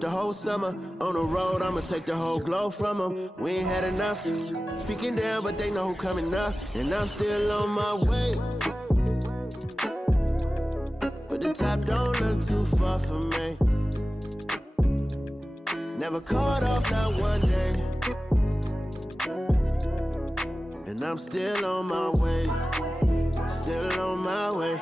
The whole summer on the road, I'ma take the whole glow from them. We ain't had enough. Speaking down, but they know who coming up. And I'm still on my way. But the top don't look too far for me. Never caught off, not one day. And I'm still on my way. Still on my way.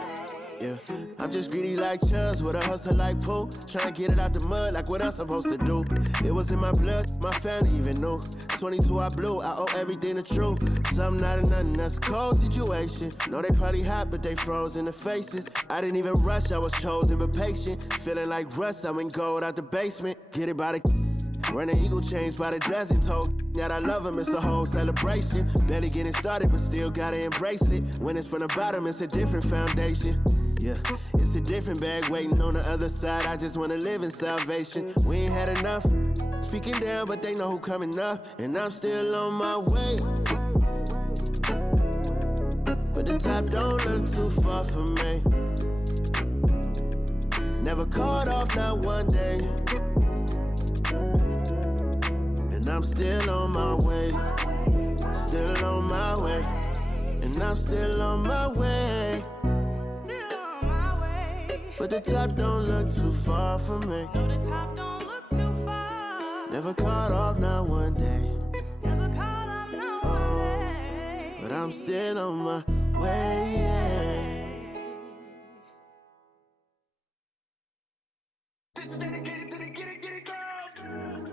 Yeah, I'm just greedy like Chuz with a hustle like Pooh. Tryna get it out the mud like what else I'm supposed to do. It was in my blood, my family even knew. 22 I blew, I owe everything to true. Something out of nothing, that's a cold situation. Know they probably hot, but they froze in the faces. I didn't even rush, I was chosen but patient. Feeling like Russ, I went gold out the basement. Get it by the running eagle chains by the dozen. Told that I love him, it's a whole celebration. Barely getting started, but still gotta embrace it. When it's from the bottom, it's a different foundation. Yeah, it's a different bag waiting on the other side. I just wanna live in salvation. We ain't had enough. Speaking down, but they know who coming up. And I'm still on my way. But the top don't look too far for me. Never caught off, not one day. And I'm still on my way. Still on my way. And I'm still on my way. But the top don't look too far for me. No, the top don't look too far. Never caught off, not one day. Never caught off, not one day. But I'm still on my way. This is dedicated to the get it girls.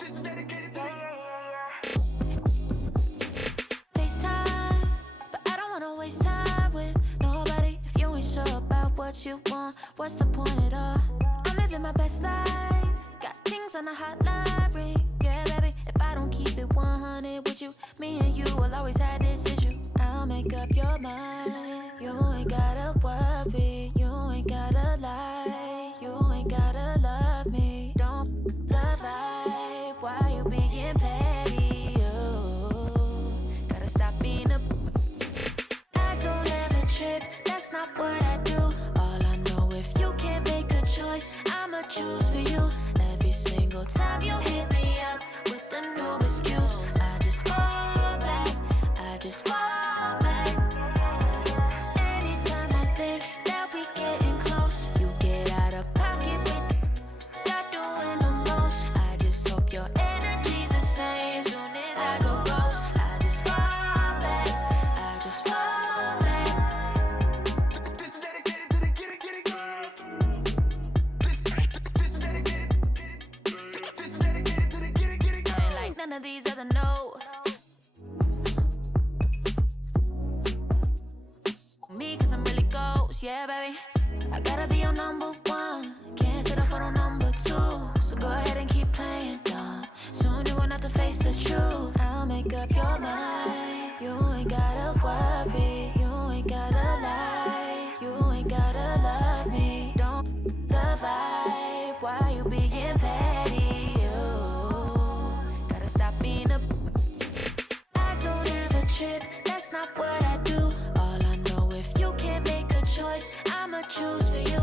This is dedicated to the FaceTime, but I don't wanna waste time with nobody if you ain't sure about what you want. What's the point at all? I'm living my best life. Got things on the hotline. Yeah, baby, if I don't keep it 100 with you, me and you will always have this issue. I'll make up your mind. You ain't gotta worry. You ain't gotta lie. You ain't gotta love me. Don't the vibe. Why you being petty? Oh, gotta stop being a. I don't ever trip. That's not what I do. All I know, if you can't make a choice, I'ma choose for you. Every single time you hit me up with a new excuse, I just fall back. I just fall back. Anytime I think that we getting close, you get out of pocket with start doing the most. I just hope your energy's the same. Soon as I go ghost, I just fall back. I just fall back. This is dedicated to the get it girls. This is dedicated to the get it girls. I ain't like none of these other no. Me, cause I'm really ghost, yeah, baby. I gotta be your number one. Can't settle for no number two. So go ahead and keep playing dumb. Soon you're gonna have to face the truth. I'll make up your mind. You ain't gotta worry. You ain't gotta lie. You ain't gotta love me. Don't the vibe. Why you being petty? You gotta stop being a. I don't ever trip. That's not what I do. All I know, if you can't make a choice, I'ma choose for you.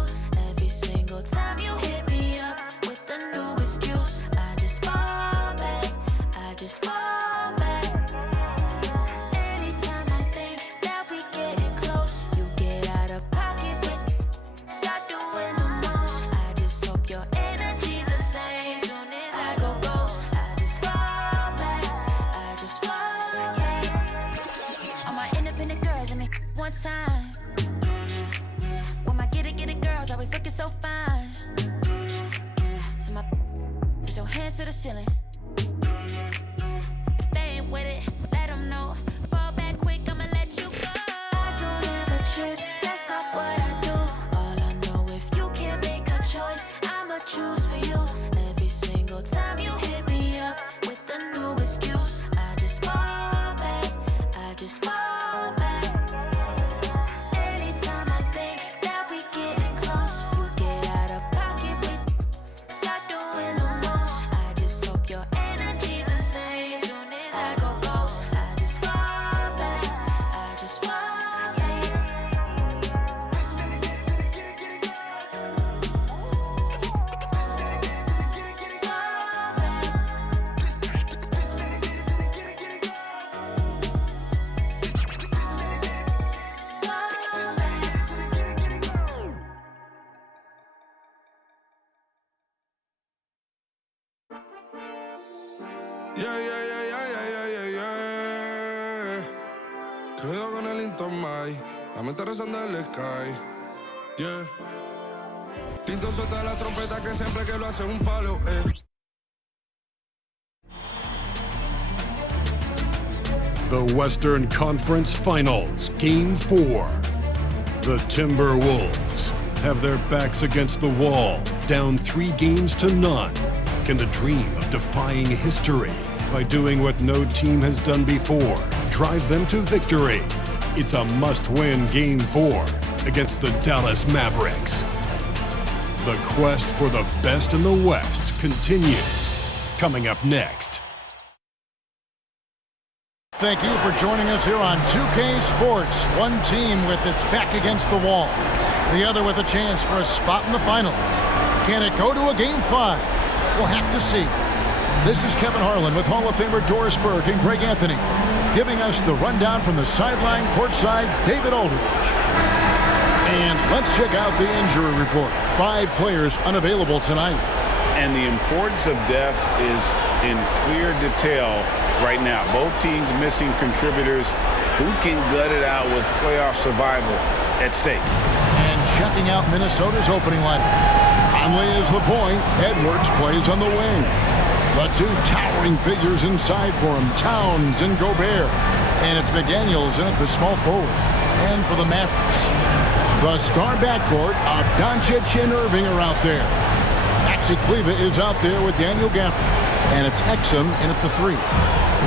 Every single time you hit me up with a new excuse, I just fall back. I just fall back. Anytime I think that we getting close, you get out of pocket with start doing the most. I just hope your energy's the same. Soon as I go ghost, I just fall back. I just fall back. All my independent girls, I mean, one time. When my get it girls always looking so fine. So my put your hands to the ceiling. If they ain't with it, let them know. Fall back quick, I'ma let you go. I don't ever trip, that's not what I do. All I know, if you can't make a choice, I'ma choose for you. Every single time you hit me up with a new excuse, I just fall back. I just fall back. Anytime I think that we getting close, you get out of pocket with start doing the most. I just hope your energy's the same. Soon as I go ghost, I just fall back. I just fall back. This is dedicated to the get it girls. This is Yeah, yeah, yeah, yeah, yeah, yeah, yeah, yeah. Cuidado con el Intomai, la mente rezando en el sky. Yeah. Tinto suelta la trompeta que siempre que lo hace un palo, The Western Conference Finals, Game 4. The Timberwolves have their backs against the wall, down 3 games to none. Can the dream of defying history by doing what no team has done before drive them to victory? It's a must-win Game 4 against the Dallas Mavericks. The quest for the best in the West continues. Coming up next. Thank you for joining us here on 2K Sports. One team with its back against the wall, the other with a chance for a spot in the finals. Can it go to a Game 5? We'll have to see. This is Kevin Harlan with Hall of Famer Doris Burke and Greg Anthony, giving us the rundown from the sideline courtside, David Aldridge. And let's check out the injury report. 5 players unavailable tonight. And the importance of depth is in clear detail right now. Both teams missing contributors who can gut it out with playoff survival at stake. And checking out Minnesota's opening lineup. Conley is the point. Edwards plays on the wing. The 2 towering figures inside for him, Towns and Gobert. And it's McDaniels in at the small forward. And for the Mavericks, the star backcourt of Doncic and Irving are out there. Maxi Kleber is out there with Daniel Gafford. And it's Exum in at the 3.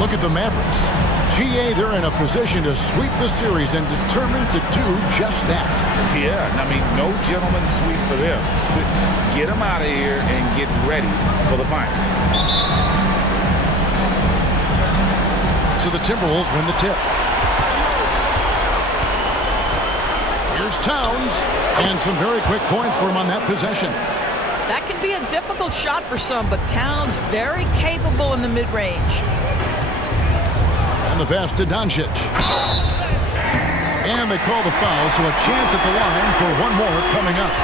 Look at the Mavericks. GA, they're in a position to sweep the series and determined to do just that. Yeah, I mean, no gentleman sweep for them. Get them out of here and get ready for the final. So the Timberwolves win the tip. Here's Towns, and some very quick points for him on that possession. That can be a difficult shot for some, but Towns very capable in the mid-range. And the pass to Doncic. And they call the foul, so a chance at the line for one more coming up.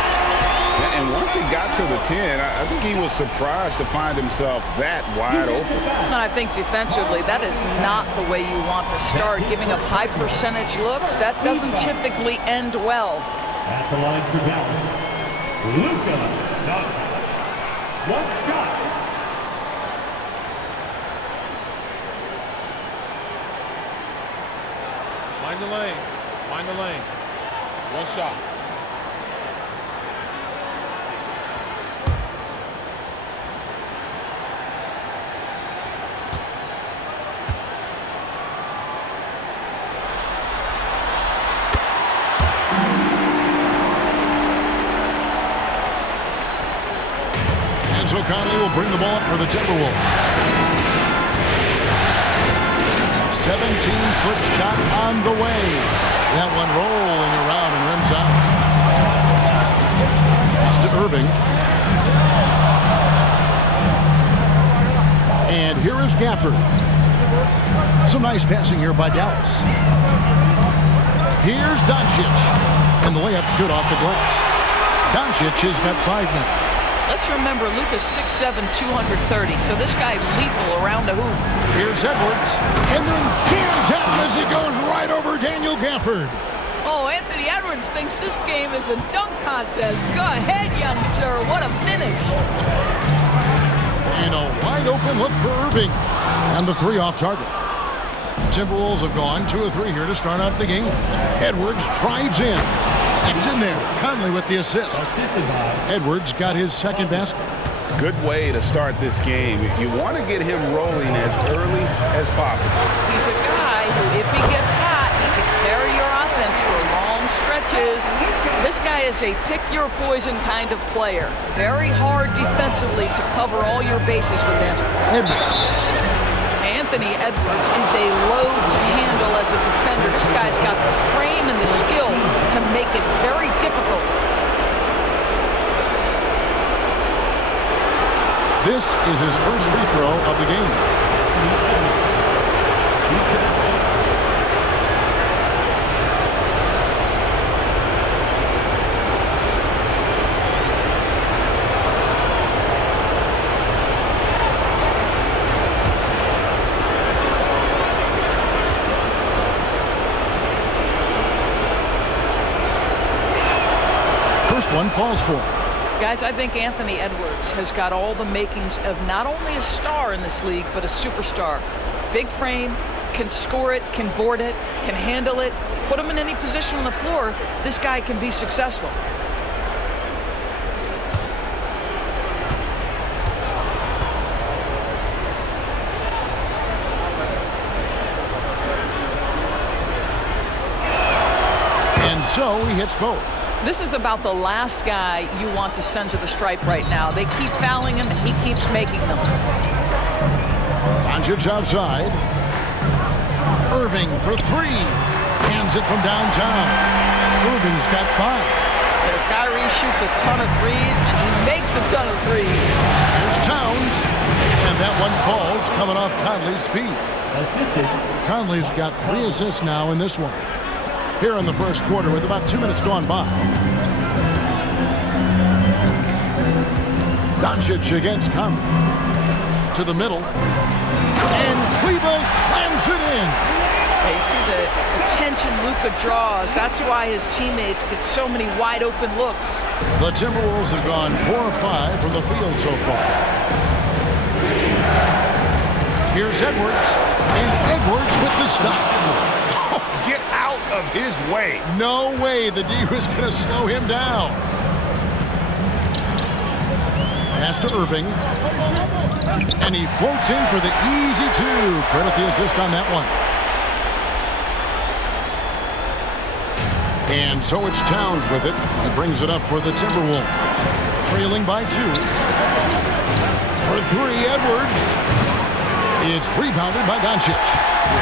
And once he got to the 10, I think he was surprised to find himself that wide open. And I think defensively, that is not the way you want to start. Giving up high percentage looks, that doesn't typically end well. At the line for Dallas, Luka Doncic. One shot. Mind the lanes. Mind the lanes. One shot. So Conley will bring the ball up for the Timberwolves. 17-foot shot on the way. That one rolling around and rims out. Pass to Irving. And here is Gafford. Some nice passing here by Dallas. Here's Doncic. And the layup's good off the glass. Doncic has got 5 now. Let's remember, Luka's 6'7", 230, so this guy lethal around the hoop. Here's Edwards, and then jammed down as he goes right over Daniel Gafford. Oh, Anthony Edwards thinks this game is a dunk contest. Go ahead, young sir. What a finish. And a wide open look for Irving. And the 3 off target. Timberwolves have gone 2 of 3 here to start out the game. Edwards drives in. It's in there. Conley with the assist. Edwards got his second basket. Good way to start this game. You want to get him rolling as early as possible. He's a guy who, if he gets hot, he can carry your offense for long stretches. This guy is a pick-your-poison kind of player. Very hard defensively to cover all your bases with him. Edwards. Anthony Edwards is a load to handle as a defender. This guy's got the frame and the skill to make it very difficult. This is his first free throw of the game. one falls for him. Guys, I think Anthony Edwards has got all the makings of not only a star in this league, but a superstar. Big frame, can score it, can board it, can handle it. Put him in any position on the floor, this guy can be successful. And so he hits both. This is about the last guy you want to send to the stripe right now. They keep fouling him, and he keeps making them. Doncic outside. Irving for three. Hands it from downtown. Irving's got 5. Kyrie shoots a ton of threes, and he makes a ton of threes. Here's Towns. And that one falls coming off Conley's feet. Conley's got 3 assists now in this one. Here in the first quarter with about 2 minutes gone by. Doncic against Conley. To the middle. And Kleber slams it in. They see the attention Luka draws. That's why his teammates get so many wide open looks. The Timberwolves have gone 4 of 5 from the field so far. Here's Edwards. And Edwards with the stop. Get out of his way. No way the D was going to slow him down. Pass to Irving. And he floats in for the easy 2. Credit the assist on that one. And so it's Towns with it. He brings it up for the Timberwolves. Trailing by 2. For 3, Edwards. It's rebounded by Doncic.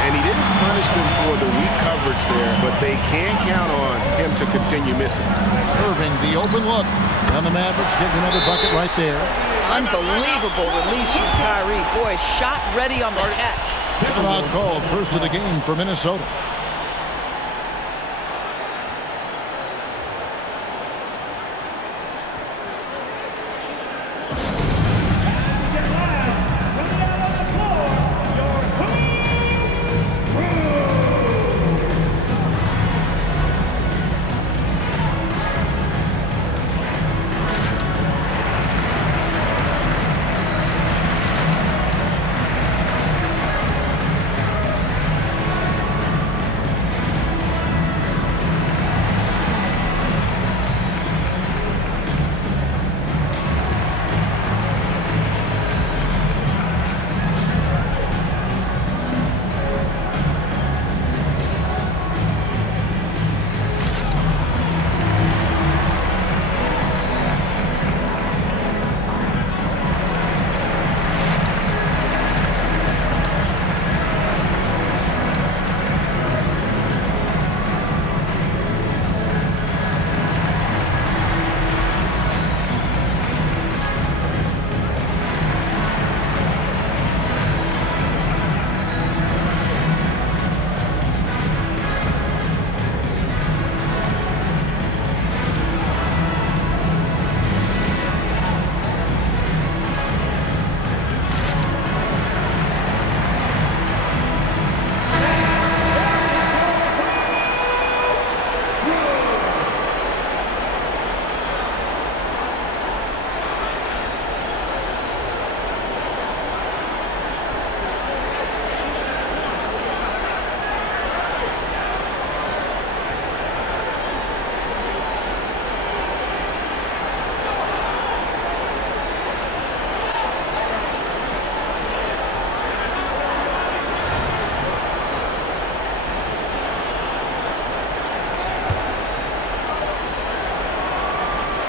And he didn't punish them for the weak coverage there, but they can count on him to continue missing. Irving, the open look. And the Mavericks getting another bucket right there. Unbelievable release from Kyrie. Boy, shot ready on the catch. Timeout called, first of the game for Minnesota.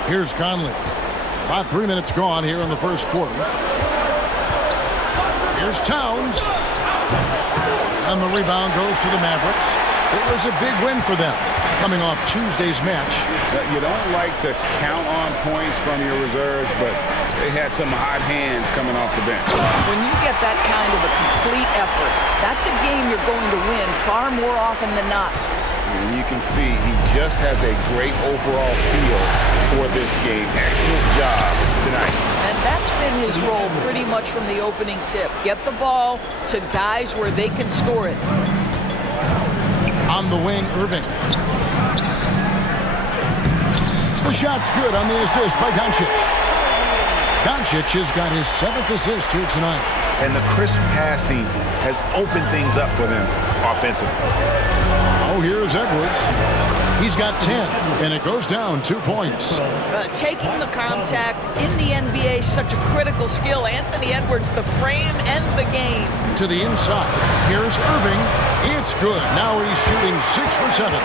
Here's Conley. About 3 minutes gone here in the first quarter. Here's Towns. And the rebound goes to the Mavericks. It was a big win for them, coming off Tuesday's match. You don't like to count on points from your reserves, but they had some hot hands coming off the bench. When you get that kind of a complete effort, that's a game you're going to win far more often than not. And you can see he just has a great overall feel for this game. Excellent job tonight. And that's been his role pretty much from the opening tip. Get the ball to guys where they can score it. On the wing, Irving. The shot's good on the assist by Doncic. Doncic has got his 7th assist here tonight. And the crisp passing has opened things up for them offensively. Oh, here's Edwards. He's got 10, and it goes down 2 points. Taking the contact in the NBA is such a critical skill. Anthony Edwards, the frame and the game. To the inside. Here's Irving. It's good. Now he's shooting 6 for 7.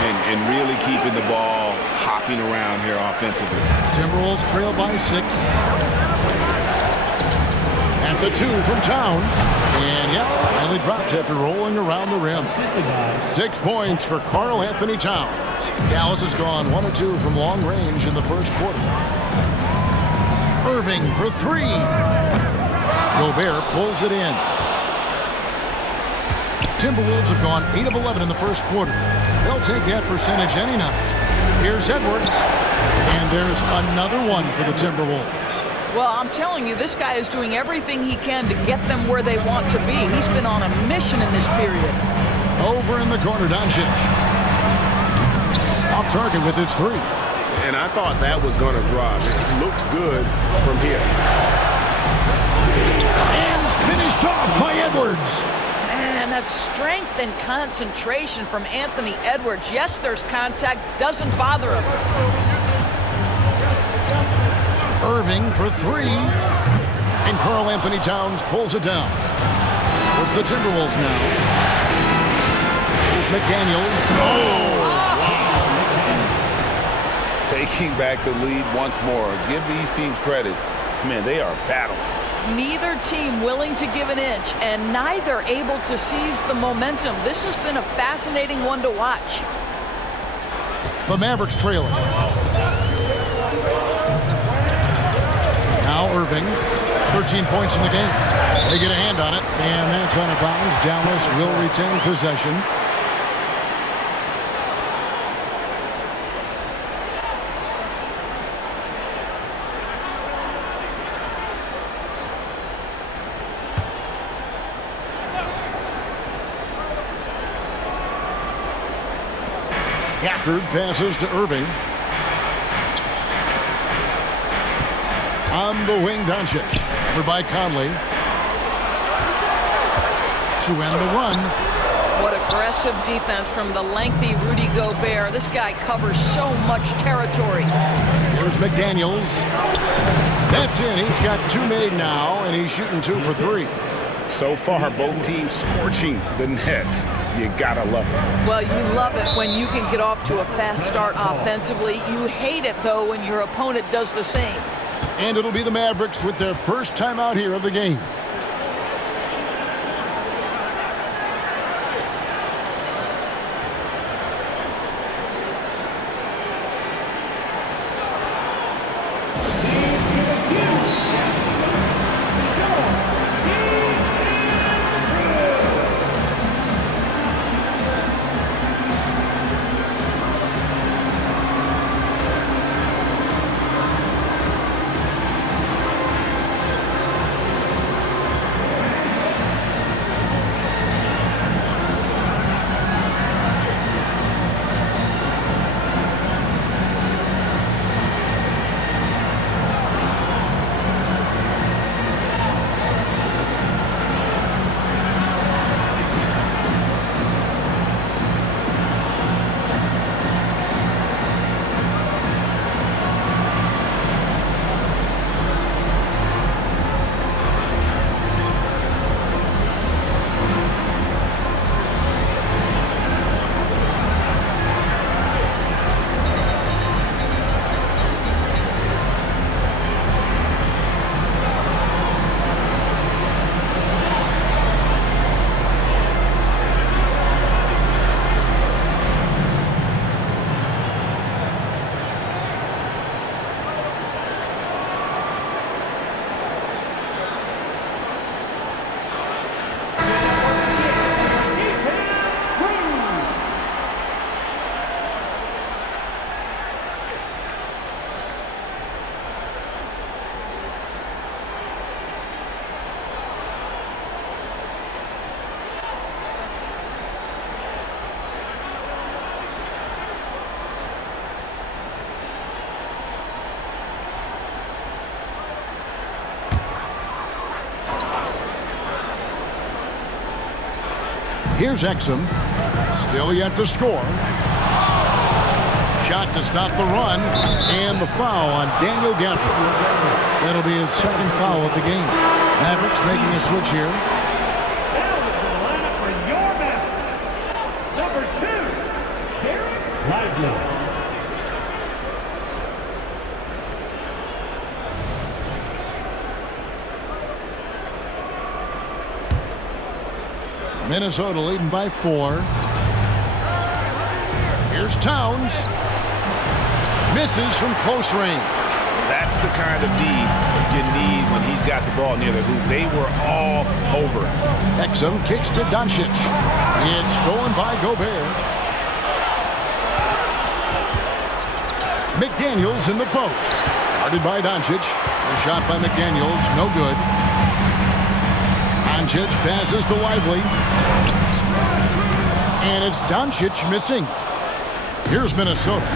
And really keeping the ball hopping around here offensively. Timberwolves trail by 6. That's a 2 from Towns. And yep, finally drops after rolling around the rim. 6 points for Karl Anthony Towns. Dallas has gone 1 of 2 from long range in the first quarter. Irving for 3. Gobert pulls it in. Timberwolves have gone 8 of 11 in the first quarter. They'll take that percentage any night. Here's Edwards. And there's another one for the Timberwolves. Well, I'm telling you, this guy is doing everything he can to get them where they want to be. He's been on a mission in this period. Over in the corner, Doncic. Off target with his 3. And I thought that was going to drop. It looked good from here. And finished off by Edwards. Man, that strength and concentration from Anthony Edwards. Yes, there's contact. Doesn't bother him. Irving for 3. And Karl Anthony Towns pulls it down. Towards the Timberwolves now. Here's McDaniels. Oh! Taking back the lead once more. Give these teams credit. Man, they are battling. Neither team willing to give an inch, and neither able to seize the momentum. This has been a fascinating one to watch. The Mavericks trailing. Now Irving, 13 points in the game. They get a hand on it, and that's out of bounds. Dallas will retain possession. Gafford passes to Irving. On the wing, Doncic. Over by Conley. To end the run. What aggressive defense from the lengthy Rudy Gobert. This guy covers so much territory. Here's McDaniels. That's it. He's got 2 made now, and he's shooting 2 for 3. So far, both teams scorching the Nets. You gotta love it. Well, you love it when you can get off to a fast start offensively. You hate it, though, when your opponent does the same. And it'll be the Mavericks with their first time out here of the game. Here's Exum. Still yet to score. Shot to stop the run. And the foul on Daniel Gafford. That'll be his second foul of the game. Mavericks making a switch here. Now to the lineup for your Mavericks. Number 2, Derek Lively. Minnesota leading by 4. Here's Towns. Misses from close range. That's the kind of D you need when he's got the ball near the hoop. They were all over it. Exum kicks to Doncic. It's stolen by Gobert. McDaniels in the post. Guarded by Doncic. A shot by McDaniels. No good. Doncic passes to Lively. And it's Doncic missing. Here's Minnesota.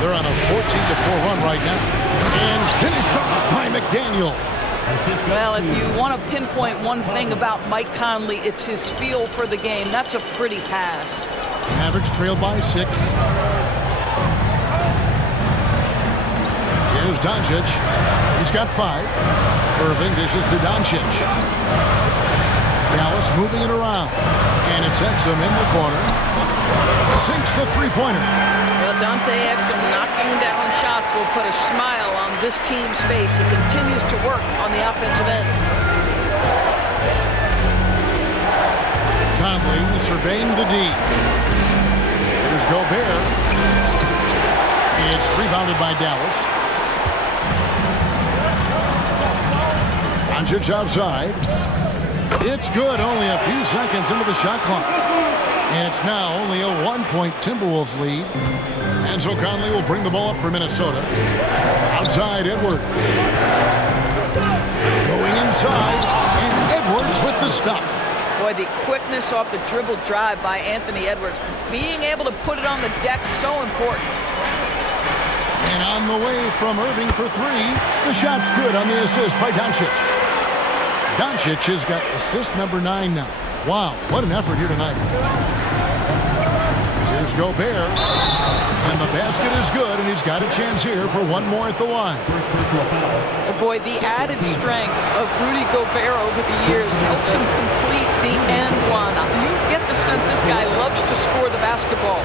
They're on a 14-4 run right now. And finished off by McDaniel. Well, if you want to pinpoint one thing about Mike Conley, it's his feel for the game. That's a pretty pass. Mavericks trail by 6. Here's Doncic. He's got 5. Irving dishes to Doncic. Dallas moving it around. And it's Exum in the corner. Sinks the three-pointer. Well, Dante Exum knocking down shots will put a smile on this team's face. He continues to work on the offensive end. Conley surveying the D. Here's Gobert. It's rebounded by Dallas. Doncic outside. It's good, only a few seconds into the shot clock. And it's now only a 1-point Timberwolves lead. And so Conley will bring the ball up for Minnesota. Outside, Edwards. Going inside, and Edwards with the stuff. Boy, the quickness off the dribble drive by Anthony Edwards. Being able to put it on the deck, so important. And on the way from Irving for 3. The shot's good on the assist by Doncic. Doncic has got assist number 9 now. Wow, what an effort here tonight. Here's Gobert. And the basket is good, and he's got a chance here for one more at the line. Oh boy, the added strength of Rudy Gobert over the years helps him complete the end one. You get the sense this guy loves to score the basketball.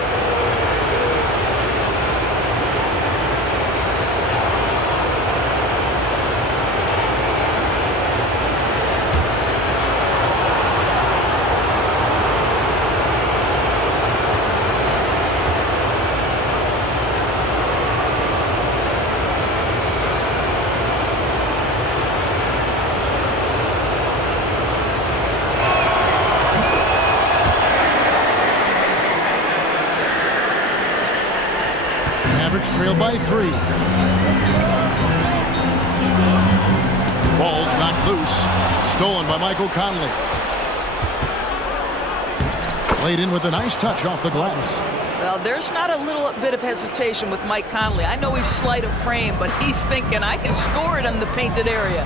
Trail by 3. Ball's knocked loose. Stolen by Michael Conley. Played in with a nice touch off the glass. Well, there's not a little bit of hesitation with Mike Conley. I know he's slight of frame, but he's thinking, I can score it in the painted area.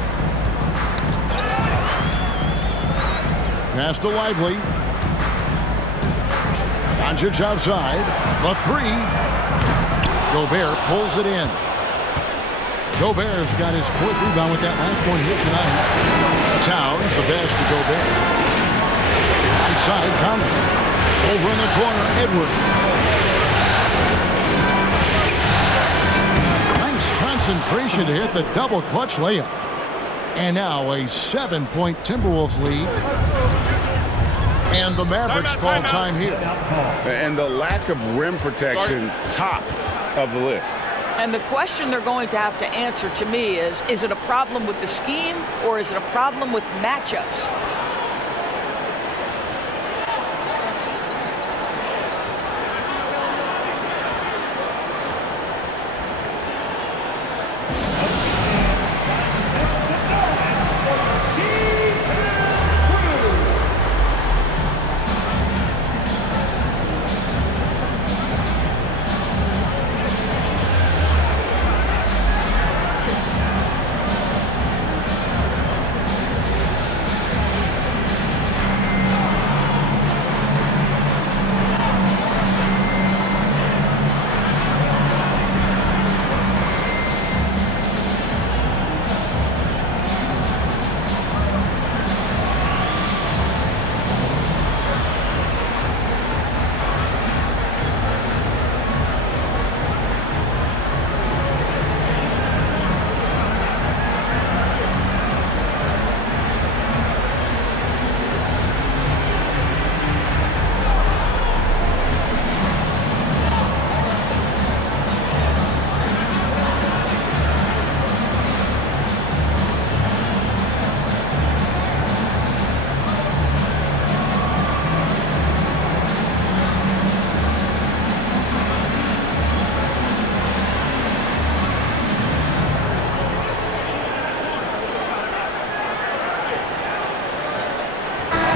Pass to Lively. Doncic outside. The 3. Gobert pulls it in. Gobert's got his 4th rebound with that last one here tonight. Towns, the pass to Gobert. Outside, Conley. Over in the corner, Edwards. Nice concentration to hit the double clutch layup. And now a 7-point Timberwolves lead. And the Mavericks call time here. And the lack of rim protection, top of the list. And the question they're going to have to answer to me is it a problem with the scheme or is it a problem with matchups?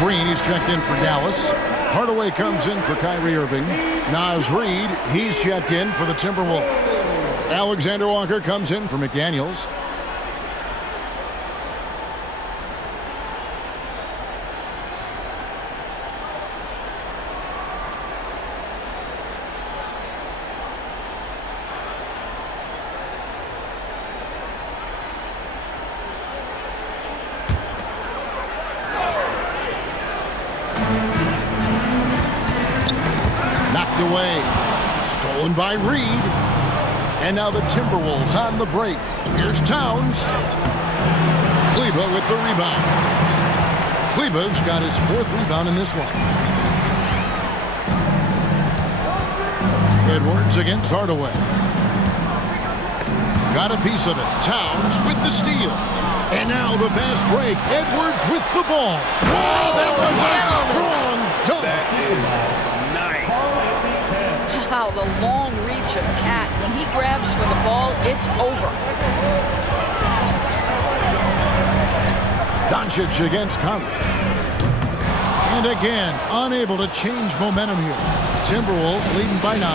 Green, he's checked in for Dallas. Hardaway comes in for Kyrie Irving. Naz Reid, he's checked in for the Timberwolves. Alexander Walker comes in for McDaniels. Away. Stolen by Reid. And now the Timberwolves on the break. Here's Towns. Kleber with the rebound. Kleber's got his 4th rebound in this one. Edwards against Hardaway. Got a piece of it. Towns with the steal. And now the fast break. Edwards with the ball. Wow, that was a strong dunk. That is Wow, the long reach of Cat. When he grabs for the ball, it's over. Doncic against Conley. And again, unable to change momentum here. Timberwolves leading by 9.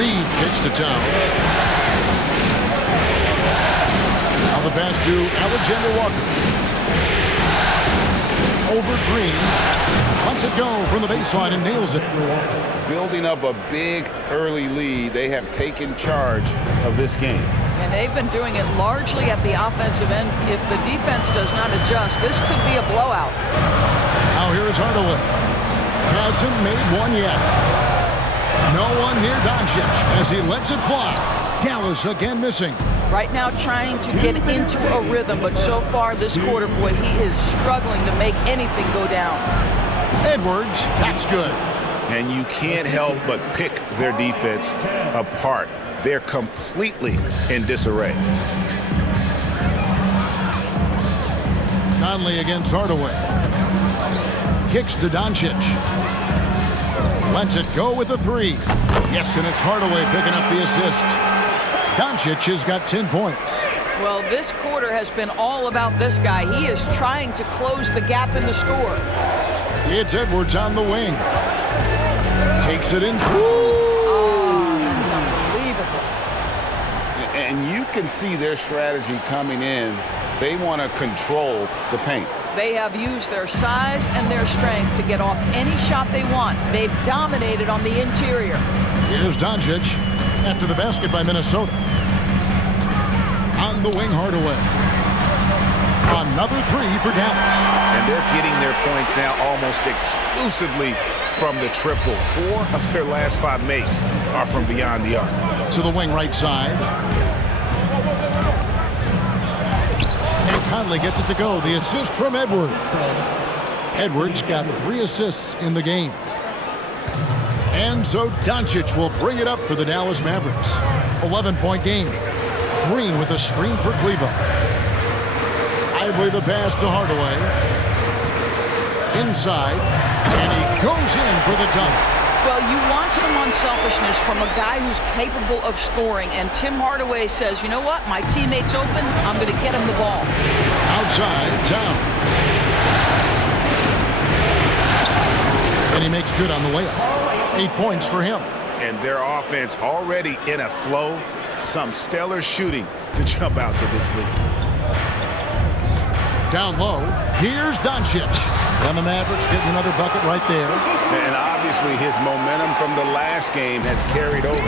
Reid kicks to Towns. Now the pass to Alexander Walker. Over Green. Lets it go from the baseline and nails it. Building up a big early lead. They have taken charge of this game. And they've been doing it largely at the offensive end. If the defense does not adjust, this could be a blowout. Now here's Hardaway. Hasn't made one yet. No one near Doncic as he lets it fly. Dallas again missing. Right now trying to get into a rhythm, but so far this quarter, boy, he is struggling to make anything go down. Edwards, that's good. And you can't help but pick their defense apart. They're completely in disarray. Conley against Hardaway. Kicks to Doncic. Lets it go with a 3. Yes, and it's Hardaway picking up the assist. Doncic has got 10 points. Well, this quarter has been all about this guy. He is trying to close the gap in the score. It's Edwards on the wing. Takes it in. Oh, that's unbelievable. And you can see their strategy coming in. They want to control the paint. They have used their size and their strength to get off any shot they want. They've dominated on the interior. Here's Doncic after the basket by Minnesota. On the wing, Hardaway. Another 3 for Dallas. And they're getting their points now almost exclusively from the triple. 4 of their last 5 makes are from beyond the arc. To the wing right side. And Conley gets it to go. The assist from Edwards. Edwards got 3 assists in the game. And so Doncic will bring it up for the Dallas Mavericks. 11-point game. Green with a screen for Kleber. Lively the pass to Hardaway. Inside. And he goes in for the dunk. Well, you want some unselfishness from a guy who's capable of scoring. And Tim Hardaway says, you know what? My teammate's open. I'm going to get him the ball. Outside, Towns. And he makes good on the layup. 8 points for him. And their offense already in a flow. Some stellar shooting to jump out to this lead. Down low, here's Doncic. And the Mavericks getting another bucket right there. And obviously his momentum from the last game has carried over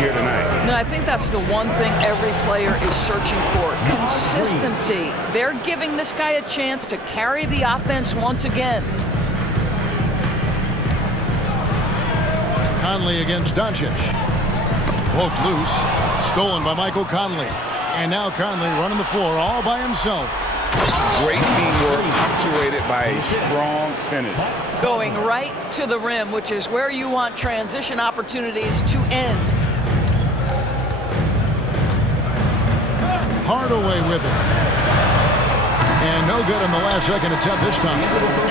here tonight. No, I think that's the one thing every player is searching for. Consistency. They're giving this guy a chance to carry the offense once again. Conley against Doncic. Poked loose. Stolen by Michael Conley. And now Conley running the floor all by himself. Great teamwork punctuated by a strong finish. Going right to the rim, which is where you want transition opportunities to end. Hardaway with it. And no good on the last second attempt this time.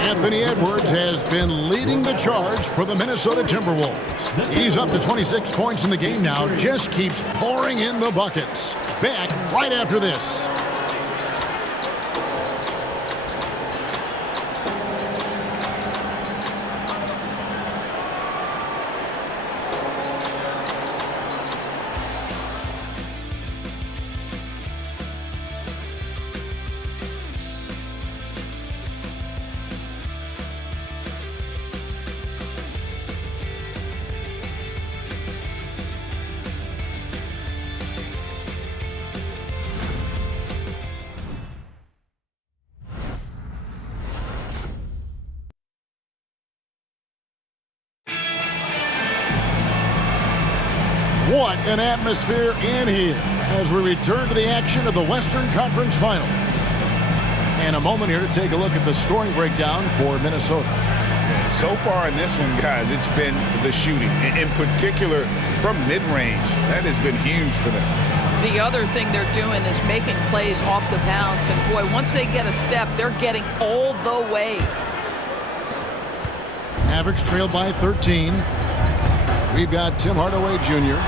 Anthony Edwards has been leading the charge for the Minnesota Timberwolves. He's up to 26 points in the game now. Just keeps pouring in the buckets. Back right after this. What an atmosphere in here as we return to the action of the Western Conference Finals. And a moment here to take a look at the scoring breakdown for Minnesota. So far in this one, guys, it's been the shooting. In particular, from mid-range. That has been huge for them. The other thing they're doing is making plays off the bounce. And, boy, once they get a step, they're getting all the way. Mavericks trail by 13. We've got Tim Hardaway Jr.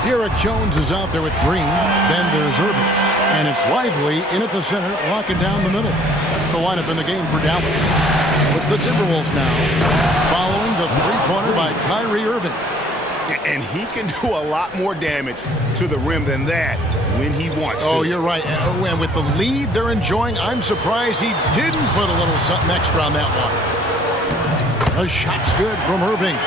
Derek Jones is out there with Green. Then there's Irving. And it's Lively in at the center, locking down the middle. That's the lineup in the game for Dallas. It's the Timberwolves now, following the three-pointer by Kyrie Irving. And he can do a lot more damage to the rim than that when he wants to. Oh, you're right. And with the lead they're enjoying, I'm surprised he didn't put a little something extra on that one. A shot's good from Irving.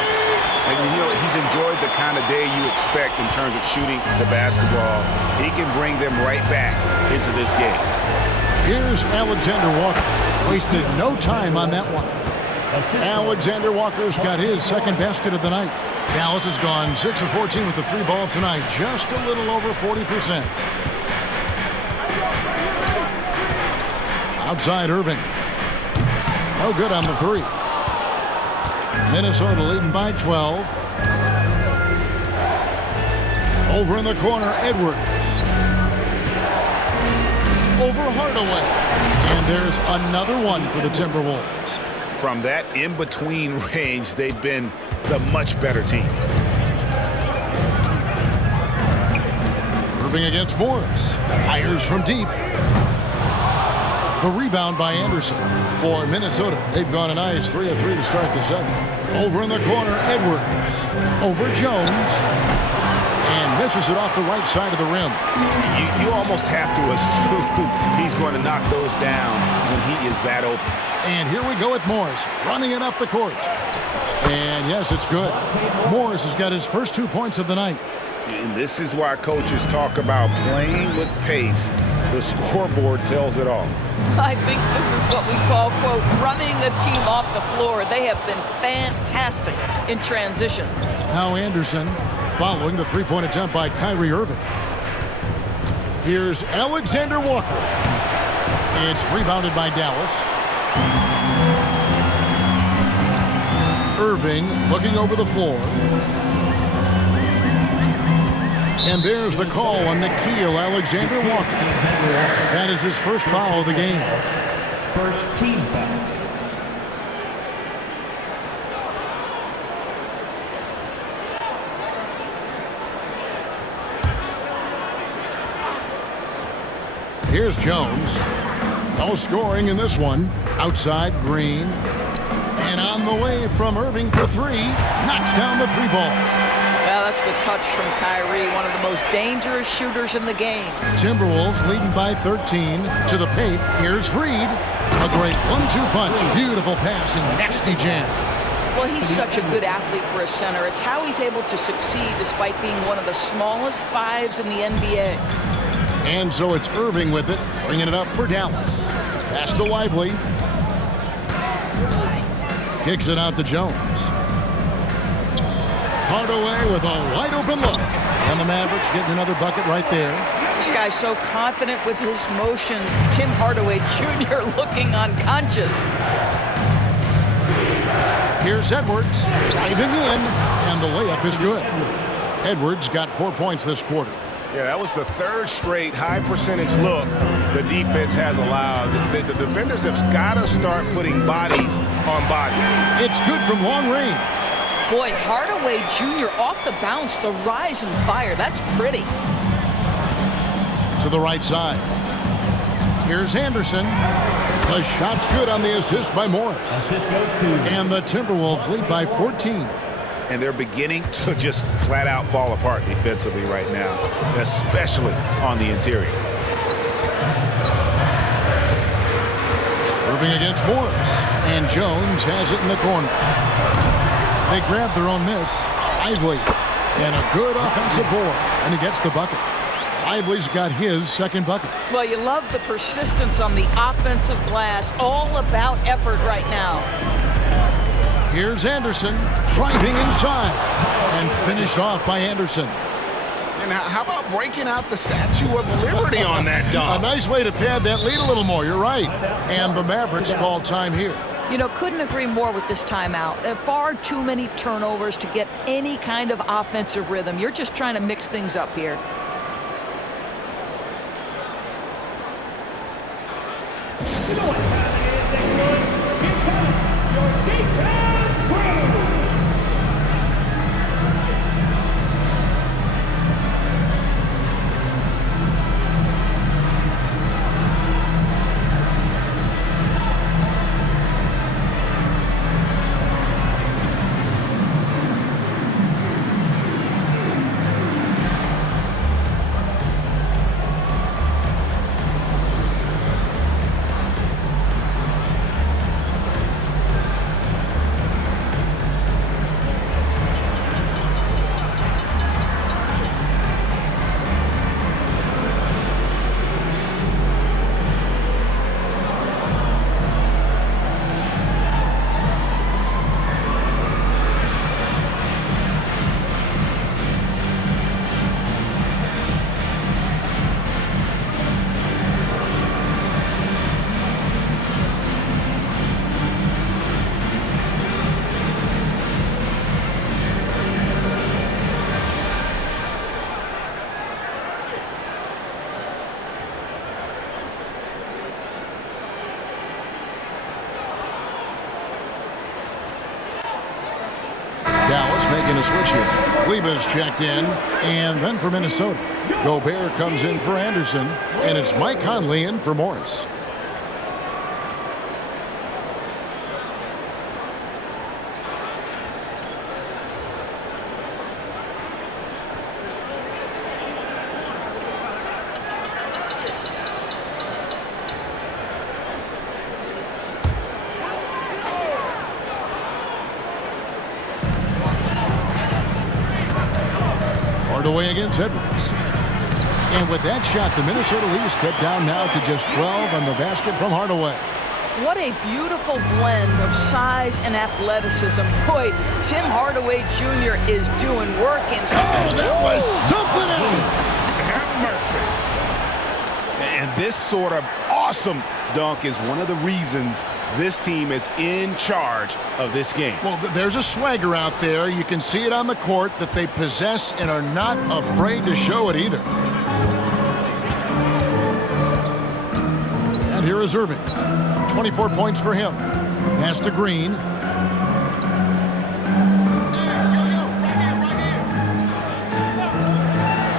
And, you know, he's enjoyed the kind of day you expect in terms of shooting the basketball. He can bring them right back into this game. Here's Alexander Walker. Wasted no time on that one. Alexander Walker's got his second basket of the night. Dallas has gone 6 of 14 with the three ball tonight, just a little over 40%. Outside Irving. No good on the three. Minnesota leading by 12. Over in the corner, Edwards. Over Hardaway. And there's another one for the Timberwolves. From that in-between range, they've been the much better team. Irving against Morris. Fires from deep. The rebound by Anderson for Minnesota. They've gone a nice 3 of 3 to start the second. Over in the corner, Edwards. Over Jones. And misses it off the right side of the rim. You almost have to assume he's going to knock those down when he is that open. And here we go with Morris, running it up the court. And yes, it's good. Morris has got his first 2 points of the night. And this is why coaches talk about playing with pace. The scoreboard tells it all. I think this is what we call, quote, running a team off the floor. They have been fantastic in transition. Now Anderson following the three-point attempt by Kyrie Irving. Here's Alexander Walker. It's rebounded by Dallas. Irving looking over the floor. And there's the call on Nickeil Alexander Walker. That is his first foul of the game. First team foul. Here's Jones. No scoring in this one. Outside Green. And on the way from Irving for three. Knocks down the three ball. Well, that's the touch from Kyrie, one of the most dangerous shooters in the game. Timberwolves leading by 13 to the paint. Here's Reed. A great 1-2 punch. Beautiful pass and nasty jam. Well, he's such a good athlete for a center. It's how he's able to succeed despite being one of the smallest fives in the NBA. And so it's Irving with it, bringing it up for Dallas. Pass to Lively. Kicks it out to Jones. Hardaway with a wide open look. And the Mavericks getting another bucket right there. This guy's so confident with his motion. Tim Hardaway Jr. looking unconscious. Here's Edwards driving in, and the layup is good. Edwards got 4 points this quarter. Yeah, that was the third straight high percentage look the defense has allowed. The defenders have got to start putting bodies on bodies. It's good from long range. Boy, Hardaway Jr. off the bounce, the rise and fire. That's pretty. To the right side. Here's Anderson. The shot's good on the assist by Morris. Assist goes to. And the Timberwolves lead by 14. And they're beginning to just flat out fall apart defensively right now, especially on the interior. Irving against Morris. And Jones has it in the corner. They grab their own miss. Lively. And a good offensive board. And he gets the bucket. Lively's got his second bucket. Well, you love the persistence on the offensive glass. All about effort right now. Here's Anderson driving inside and finished off by Anderson. And how about breaking out the Statue of Liberty on that dunk? A nice way to pad that lead a little more. You're right. And the Mavericks call time here. You know, couldn't agree more with this timeout. Far too many turnovers to get any kind of offensive rhythm. You're just trying to mix things up here. You know what time it is, everyone? Here comes your defense crew. Dallas making a switch here. Kleber's checked in, and then for Minnesota, Gobert comes in for Anderson, and it's Mike Conley in for Morris. Away against Edwards. And with that shot, the Minnesota lead is cut down now to just 12 on the basket from Hardaway. What a beautiful blend of size and athleticism. Boy, Tim Hardaway Jr. is doing work inside. Oh, that was something else. Have mercy. And this sort of awesome dunk is one of the reasons this team is in charge of this game. Well, there's a swagger out there. You can see it on the court that they possess and are not afraid to show it either. And here is Irving. 24 points for him. Pass to Green.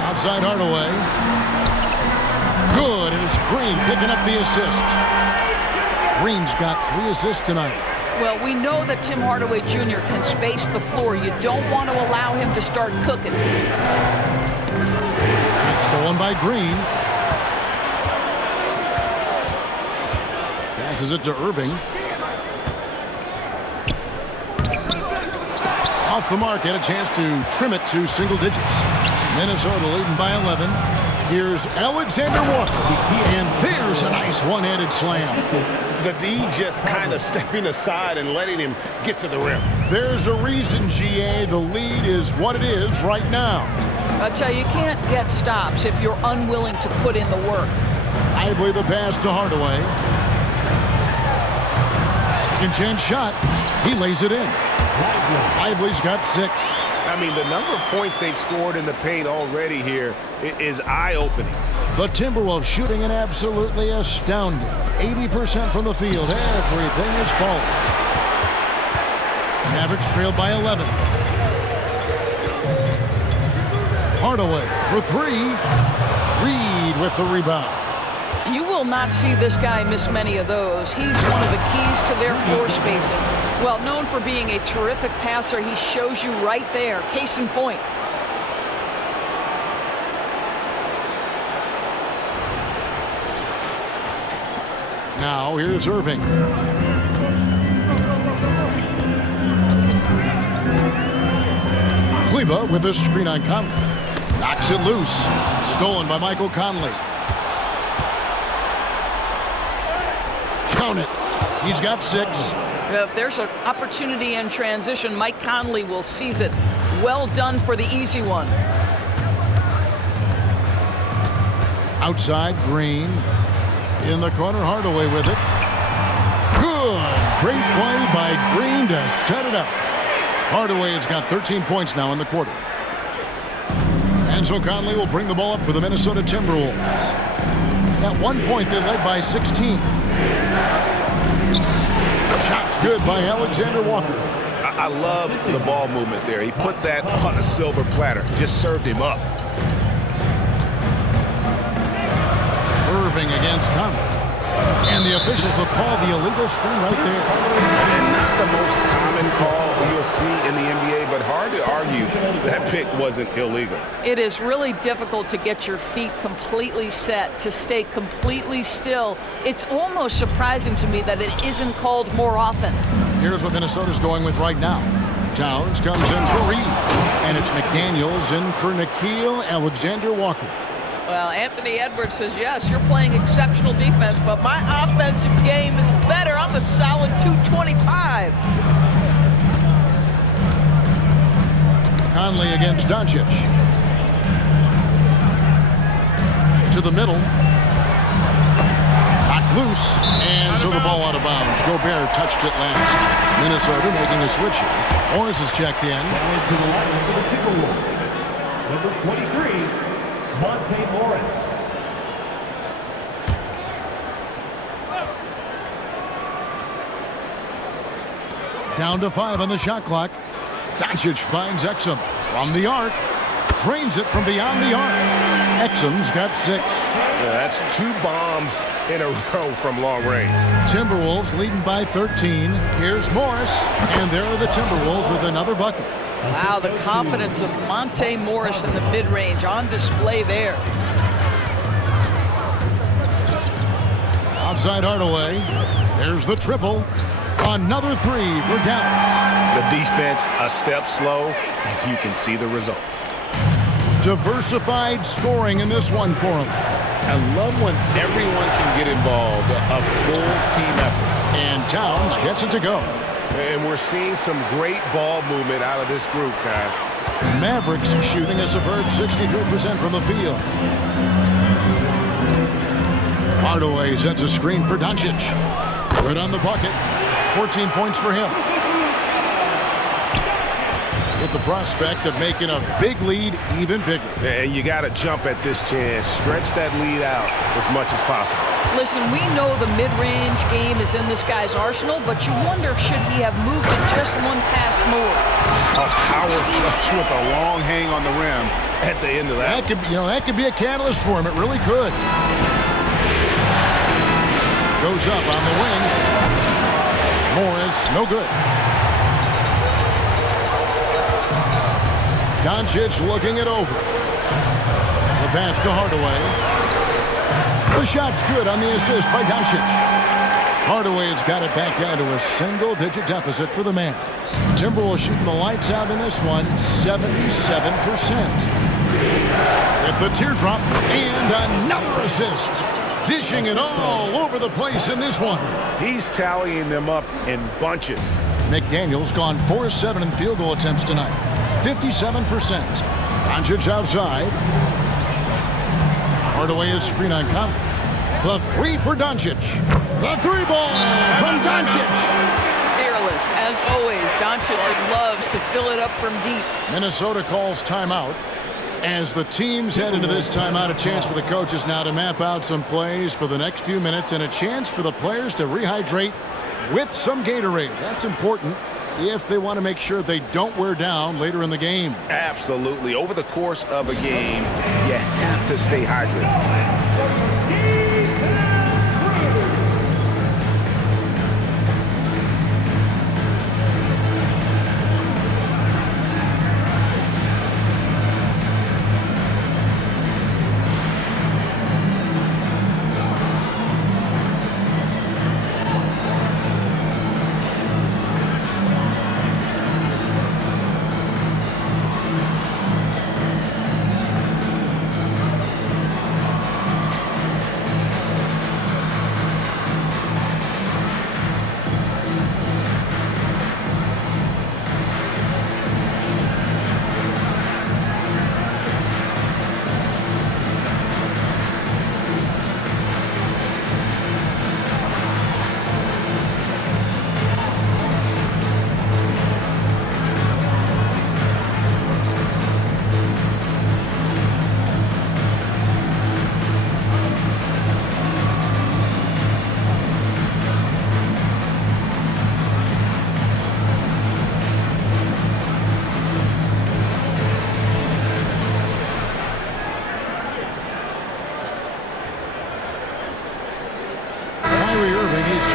Outside Hardaway. Good, and it's Green picking up the assist. Green's got 3 assists tonight. Well, we know that Tim Hardaway Jr. can space the floor. You don't want to allow him to start cooking. It's stolen by Green. Passes it to Irving. Off the mark, and a chance to trim it to single digits. Minnesota leading by 11. Here's Alexander Walker, and there's a nice one-handed slam. The D just kind of stepping aside and letting him get to the rim. There's a reason, GA, the lead is what it is right now. I tell you, you can't get stops if you're unwilling to put in the work. Lively the pass to Hardaway. Second chance shot. He lays it in. Lively's got 6. I mean, the number of points they've scored in the paint already here is eye-opening. The Timberwolves shooting an absolutely astounding 80% from the field. Everything is falling. Mavericks trailed by 11. Hardaway for 3. Reed with the rebound. You will not see this guy miss many of those. He's one of the keys to their floor spacing. Well, known for being a terrific passer, he shows you right there. Case in point. Now here's Irving. Kleber with a screen on Conley. Knocks it loose. Stolen by Michael Conley. Count it. He's got 6. If there's an opportunity in transition, Mike Conley will seize it. Well done for the easy one. Outside, Green. In the corner, Hardaway with it. Good. Great play by Green to set it up. Hardaway has got 13 points now in the quarter. And so Conley will bring the ball up for the Minnesota Timberwolves. At one point, they led by 16. Shots good by Alexander Walker. I love the ball movement there. He put that on a silver platter. Just served him up. Irving against Conley. And the officials will call the illegal screen right there. And not the most common call you'll see in the NBA, but hard to argue that pick wasn't illegal. It is really difficult to get your feet completely set, to stay completely still. It's almost surprising to me that it isn't called more often. Here's what Minnesota's going with right now. Towns comes in for Reed. And it's McDaniels in for Nickeil Alexander-Walker. Well, Anthony Edwards says, yes, you're playing exceptional defense, but my offensive game is better. I'm a solid 225. Conley against Doncic. To the middle. Knocked loose. And so the ball out of bounds. Gobert touched it last. Minnesota making a switch here. Morris is checked in. To the line for the Timberwolves. Number 23. Monte Morris. Down to 5 on the shot clock. Doncic finds Exum from the arc. Drains it from beyond the arc. Exum's got 6. Yeah, that's 2 bombs in a row from long range. Timberwolves leading by 13. Here's Morris. And there are the Timberwolves with another bucket. Wow, the confidence of Monte Morris in the mid-range on display there. Outside Hardaway. There's the triple. Another 3 for Dallas. The defense a step slow, and you can see the results. Diversified scoring in this one for him. I love when everyone can get involved, a full team effort. And Towns gets it to go. And we're seeing some great ball movement out of this group, guys. Mavericks shooting a superb 63% from the field. Hardaway sets a screen for Doncic. Good on the bucket. 14 points for him. With the prospect of making a big lead even bigger. And you got to jump at this chance. Stretch that lead out as much as possible. Listen, we know the mid-range game is in this guy's arsenal, but you wonder, should he have moved it just one pass more? A power flush with a long hang on the rim at the end of that. That could be a catalyst for him. It really could. Goes up on the wing. Morris, no good. Doncic looking it over. The pass to Hardaway. The shot's good on the assist by Doncic. Hardaway's got it back down to a single-digit deficit for the Mavs. Timberwolves shooting the lights out in this one, 77%. With the teardrop and another assist. Dishing it all over the place in this one. He's tallying them up in bunches. McDaniel's gone 4-7 in field goal attempts tonight. 57%. Doncic outside. Hardaway is screen on Conley. The 3 for Doncic. The 3 ball from Doncic. Fearless, as always. Doncic loves to fill it up from deep. Minnesota calls timeout. As the teams head into this timeout, a chance for the coaches now to map out some plays for the next few minutes and a chance for the players to rehydrate with some Gatorade. That's important if they want to make sure they don't wear down later in the game. Absolutely. Over the course of a game, you have to stay hydrated.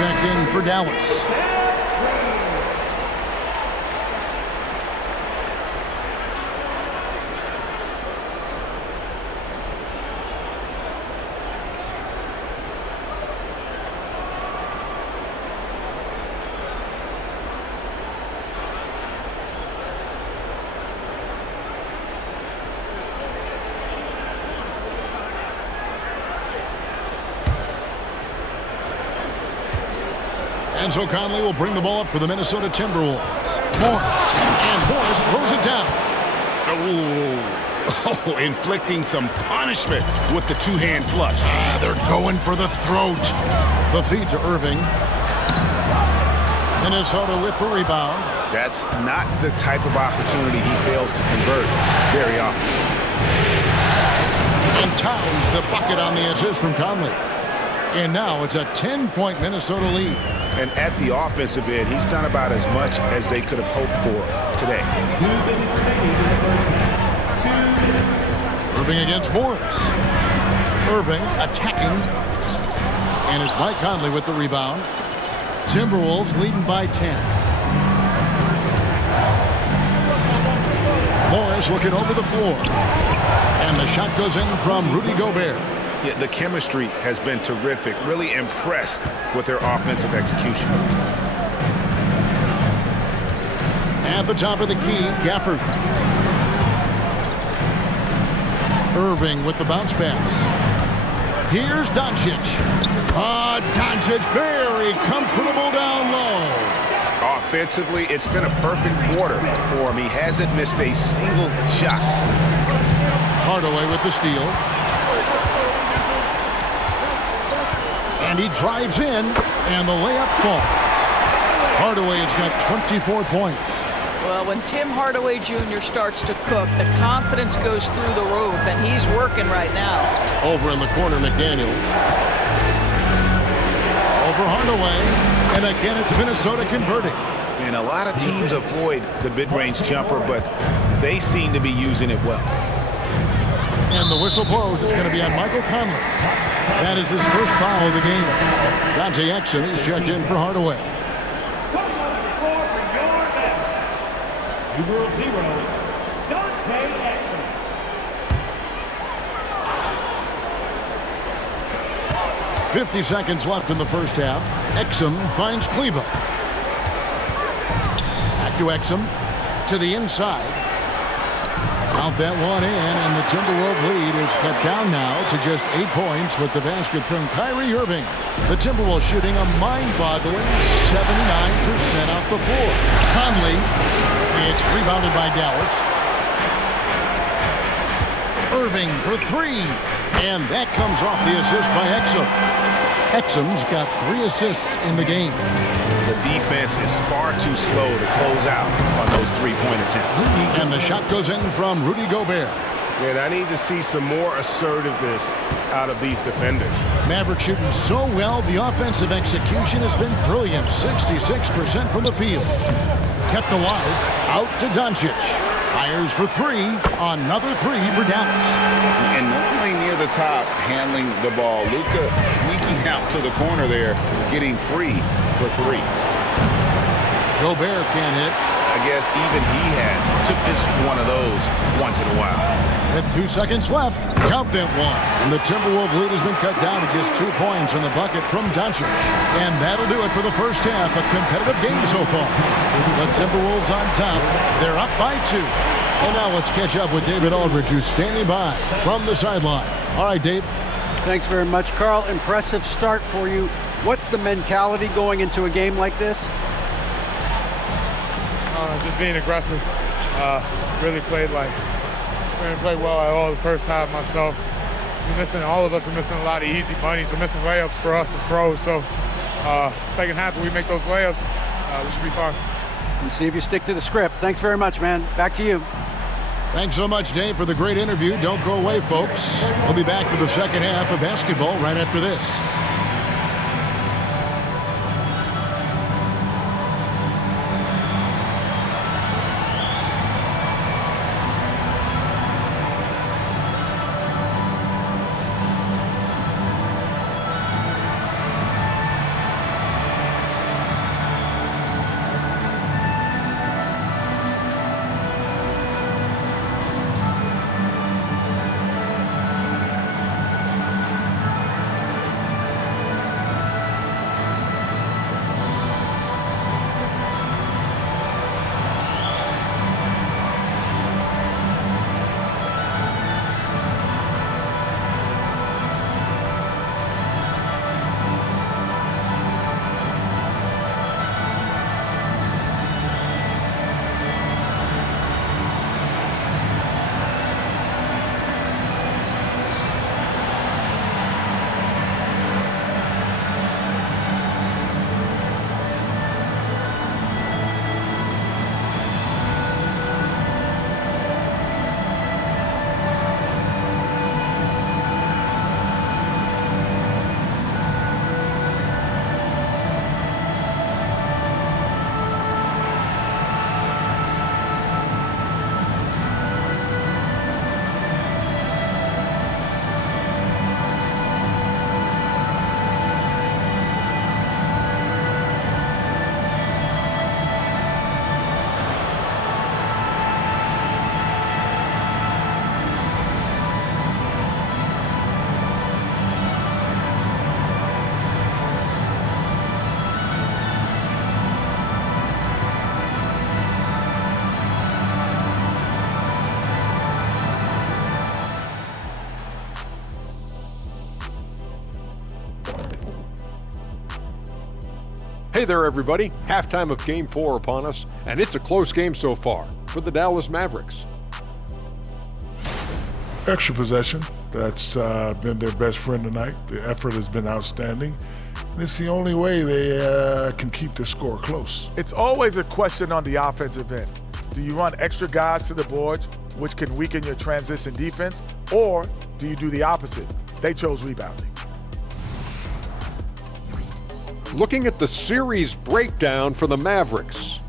checked in for Dallas. And so Conley will bring the ball up for the Minnesota Timberwolves. Morris. And Morris throws it down. Oh, inflicting some punishment with the two-hand flush. They're going for the throat. The feed to Irving. Minnesota with the rebound. That's not the type of opportunity he fails to convert very often. And Towns the bucket on the assist from Conley. And now it's a 10-point Minnesota lead. And at the offensive end, he's done about as much as they could have hoped for today. Irving against Morris. Irving attacking. And it's Mike Conley with the rebound. Timberwolves leading by 10. Morris looking over the floor. And the shot goes in from Rudy Gobert. Yeah, the chemistry has been terrific. Really impressed with their offensive execution. At the top of the key, Gafford. Irving with the bounce pass. Here's Doncic. Doncic very comfortable down low. Offensively, it's been a perfect quarter for him. He hasn't missed a single shot. Hardaway with the steal. And he drives in, and the layup falls. Hardaway has got 24 points. Well, when Tim Hardaway Jr. starts to cook, the confidence goes through the roof, and he's working right now. Over in the corner, McDaniels. Over Hardaway, and again it's Minnesota converting. And a lot of teams avoid the mid-range jumper, but they seem to be using it well. And the whistle blows. It's going to be on Michael Conley. That is his first foul of the game. Dante Exum is checked in for Hardaway. Number 0, Dante Exum. .50 seconds left in the first half. Exum finds Kleba. Back to Exum. To the inside. Count that one in, and the Timberwolves lead is cut down now to just 8 points with the basket from Kyrie Irving. The Timberwolves shooting a mind-boggling 79% off the floor. Conley, it's rebounded by Dallas. Irving for 3, and that comes off the assist by Exum. Exum's got 3 assists in the game. The defense is far too slow to close out on those three-point attempts. And the shot goes in from Rudy Gobert. And I need to see some more assertiveness out of these defenders. Mavericks shooting so well, the offensive execution has been brilliant. 66% from the field. Kept alive, out to Doncic. Fires for 3, another 3 for Dallas. And not only near the top, handling the ball. Luka sneaking out to the corner there, getting free for 3. Gobert can't hit. I guess even he has to miss one of those once in a while. With 2 seconds left, count that one. And the Timberwolves lead has been cut down to just 2 points in the bucket from Doncic. And that'll do it for the first half. A competitive game so far. The Timberwolves on top. They're up by 2. And now let's catch up with David Aldridge, who's standing by from the sideline. All right, Dave. Thanks very much, Carl. Impressive start for you. What's the mentality going into a game like this? Just being aggressive. Really played well at all the first half myself. All of us are missing a lot of easy bunnies. We're missing layups for us as pros. So second half, if we make those layups, we should be fine. And see if you stick to the script. Thanks very much, man. Back to you. Thanks so much, Dave, for the great interview. Don't go away, folks. We'll be back for the second half of basketball right after this. Hey there, everybody. Halftime of Game 4 upon us, and it's a close game so far for the Dallas Mavericks. Extra possession. That's been their best friend tonight. The effort has been outstanding. And it's the only way they can keep the score close. It's always a question on the offensive end. Do you run extra guys to the boards, which can weaken your transition defense, or do you do the opposite? They chose rebounding. Looking at the series breakdown for the Mavericks.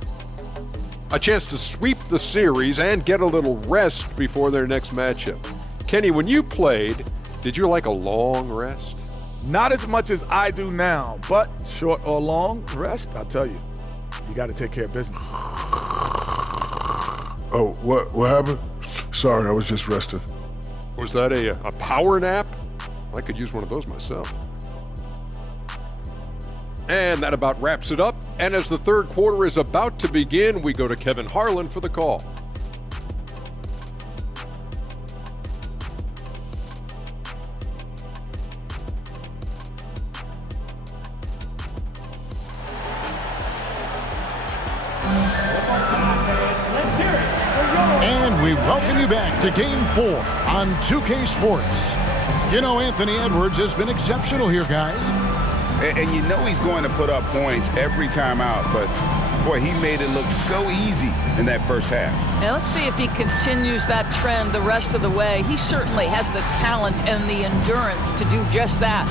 A chance to sweep the series and get a little rest before their next matchup. Kenny, when you played, did you like a long rest? Not as much as I do now, but short or long rest, I'll tell you, you got to take care of business. Oh, what happened? Sorry, I was just resting. Was that a power nap? I could use one of those myself. And that about wraps it up. And as the third quarter is about to begin, we go to Kevin Harlan for the call. And we welcome you back to Game 4 on 2K Sports. You know, Anthony Edwards has been exceptional here, guys. And you know he's going to put up points every time out, but boy, he made it look so easy in that first half. Now let's see if he continues that trend the rest of the way. He certainly has the talent and the endurance to do just that.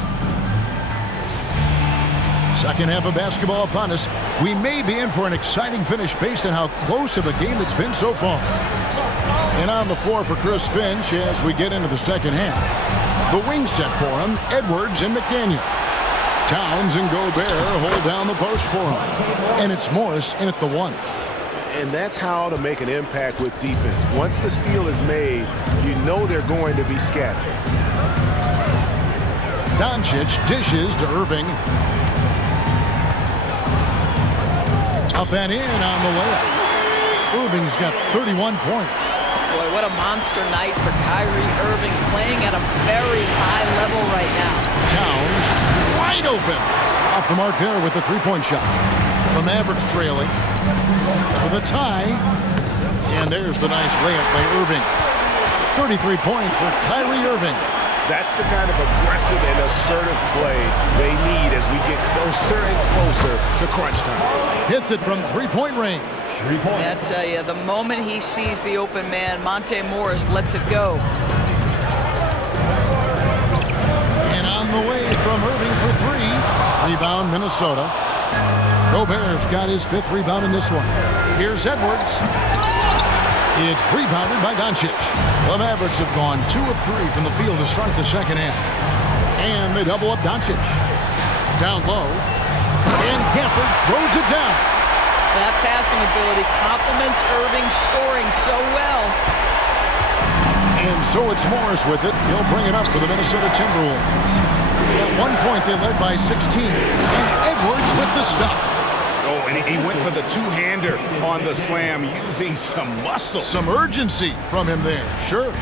Second half of basketball upon us. We may be in for an exciting finish based on how close of a game it's been so far. And on the floor for Chris Finch as we get into the second half. The wing set for him, Edwards and McDaniel. Towns and Gobert hold down the post for him. And it's Morris in at the one. And that's how to make an impact with defense. Once the steal is made, you know they're going to be scattered. Doncic dishes to Irving. Up and in on the layup. Irving's got 31 points. Boy, what a monster night for Kyrie Irving, playing at a very high level right now. Towns wide open. Off the mark there with the three-point shot. The Mavericks trailing with a tie. And there's the nice layup by Irving. 33 points for Kyrie Irving. That's the kind of aggressive and assertive play they need as we get closer and closer to crunch time. Hits it from three-point range. I tell you, the moment he sees the open man, Monte Morris lets it go. And on the way from Irving for three. Rebound, Minnesota. Gobert's got his fifth rebound in this one. Here's Edwards. It's rebounded by Doncic. The Mavericks have gone 2 of 3 from the field to start the second half. And they double up Doncic. Down low. And Gafford throws it down. That passing ability complements Irving scoring so well. And so it's Morris with it. He'll bring it up for the Minnesota Timberwolves. At one point, they led by 16. And Edwards with the stuff. Oh, and he went for the two-hander on the slam, using some muscle. Some urgency from him there, sure.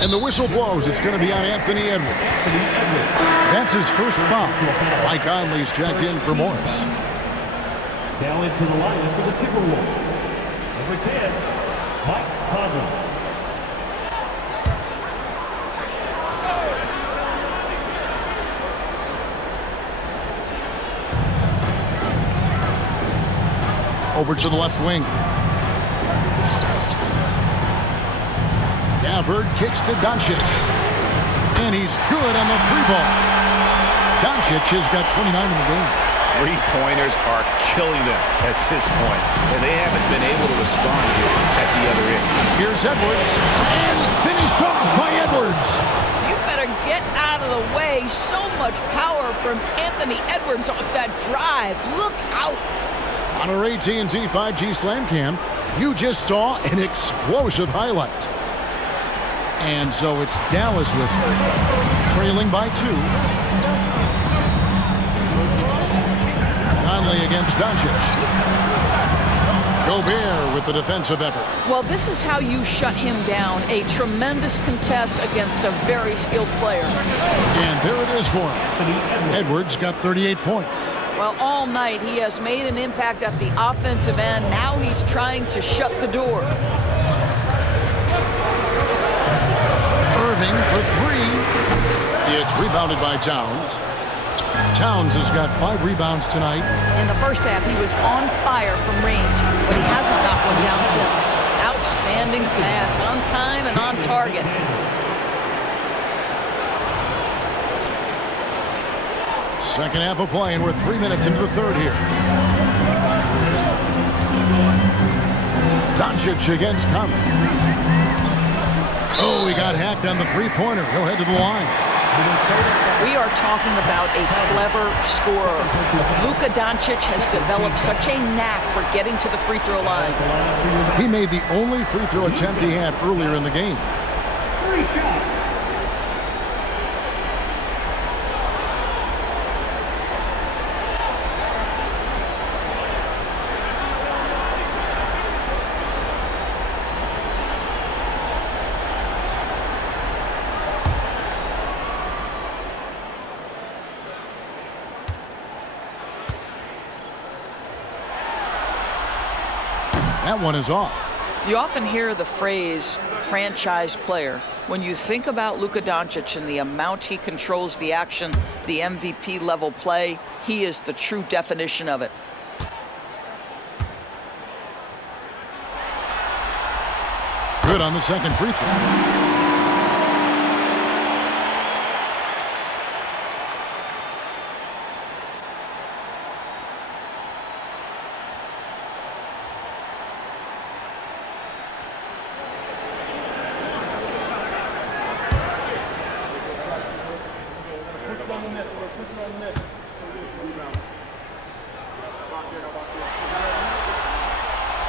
And the whistle blows. It's going to be on Anthony Edwards. That's his first foul. Mike Conley's checked in for Morris. Now into the lineup for the Timberwolves. Number 10, Mike Conley. Over to the left wing. Gafford kicks to Doncic. And he's good on the three ball. Doncic has got 29 in the game. Three-pointers are killing them at this point, and they haven't been able to respond here at the other end. Here's Edwards. And finished off by Edwards. You better get out of the way. So much power from Anthony Edwards off that drive. Look out. On our AT&T 5G Slam Cam, you just saw an explosive highlight. And so it's Dallas with trailing by 2. Conley against Doncic. Gobert with the defensive effort. Well, this is how you shut him down. A tremendous contest against a very skilled player. And there it is for him. Edwards got 38 points. Well, all night he has made an impact at the offensive end. Now he's trying to shut the door. Irving for three. It's rebounded by Towns. Towns has got 5 rebounds tonight. In the first half, he was on fire from range, but he hasn't got one down since. Outstanding pass, on time and on target. Second half of play, and we're 3 minutes into the third here. Doncic against Conley. Oh, he got hacked on the three-pointer. He'll head to the line. We are talking about a clever scorer. Luka Doncic has developed such a knack for getting to the free throw line. He made the only free throw attempt he had earlier in the game. 3 shots. That one is off. You often hear the phrase franchise player. When you think about Luka Doncic and the amount he controls the action, the MVP level play, he is the true definition of it. Good on the second free throw.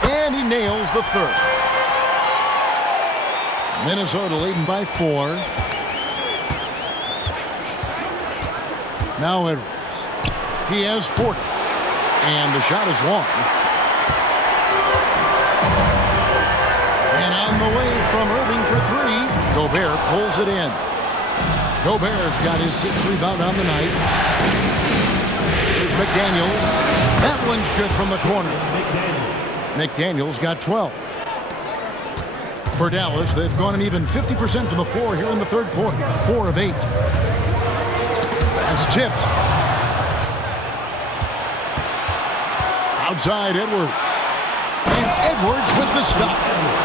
And he nails the third. Minnesota leading by 4. Now Edwards. He has 40. And the shot is long. And on the way from Irving for 3, Gobert pulls it in. Gobert's got his 6th rebound on the night. Here's McDaniels. That one's good from the corner. McDaniels got 12. For Dallas, they've gone an even 50% from the floor here in the third quarter. 4 of 8. That's tipped. Outside Edwards. And Edwards with the stuff.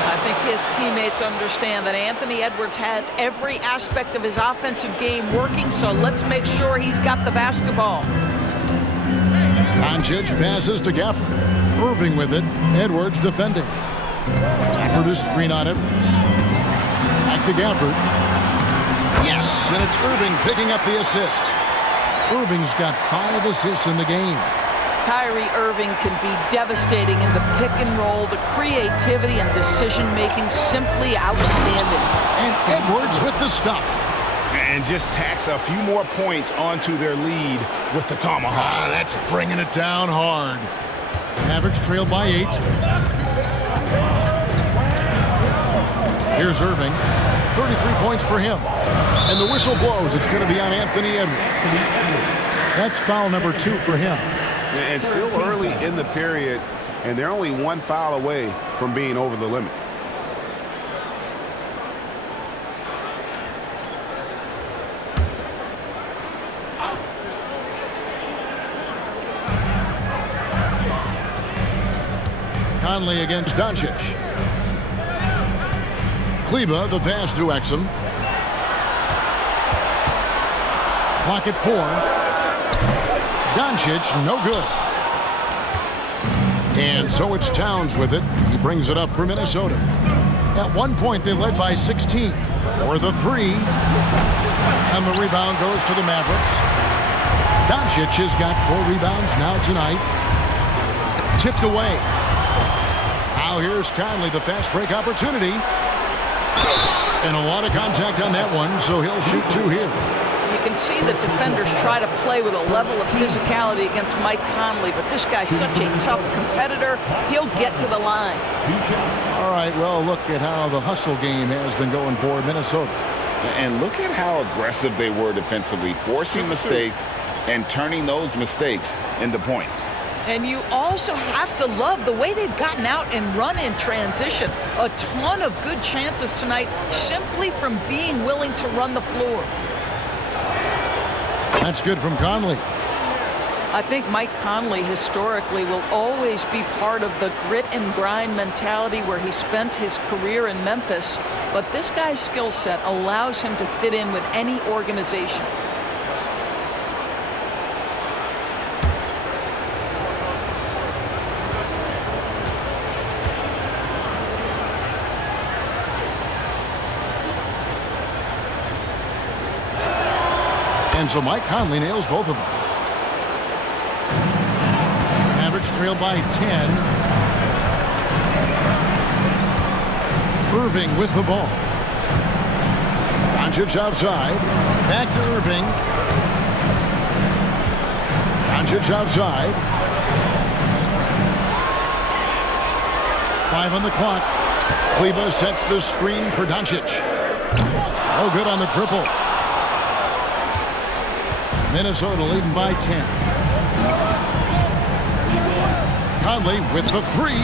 I think his teammates understand that Anthony Edwards has every aspect of his offensive game working, so let's make sure he's got the basketball. Doncic passes to Gafford. Irving with it. Edwards defending. Gafford is screen on Edwards. Back to Gafford. Yes, and it's Irving picking up the assist. Irving's got 5 assists in the game. Kyrie Irving can be devastating in the pick and roll. The creativity and decision-making simply outstanding. And Edwards with the stuff. And just tacks a few more points onto their lead with the tomahawk. That's bringing it down hard. Mavericks trail by 8. Here's Irving. 33 points for him. And the whistle blows. It's going to be on Anthony Edwards. That's foul number 2 for him. And still early in the period, and they're only 1 foul away from being over the limit. Conley against Doncic. Kleba, the pass to Exum. Clock at 4. Doncic, no good. And so it's Towns with it. He brings it up for Minnesota. At one point, they led by 16. For the 3. And the rebound goes to the Mavericks. Doncic has got 4 rebounds now tonight. Tipped away. Now here's Conley, the fast break opportunity. And a lot of contact on that one, so he'll shoot 2 here. You can see the defenders try to play with a level of physicality against Mike Conley, but this guy's such a tough competitor, he'll get to the line. All right, well, look at how the hustle game has been going for Minnesota. And look at how aggressive they were defensively, forcing mistakes and turning those mistakes into points. And you also have to love the way they've gotten out and run in transition. A ton of good chances tonight simply from being willing to run the floor. That's good from Conley. I think Mike Conley historically will always be part of the grit and grind mentality where he spent his career in Memphis. But this guy's skill set allows him to fit in with any organization. And so Mike Conley nails both of them. Mavericks trail by 10. Irving with the ball. Doncic outside. Back to Irving. Doncic outside. 5 on the clock. Kleba sets the screen for Doncic. Oh, good on the triple. Minnesota leading by 10. Conley with the 3.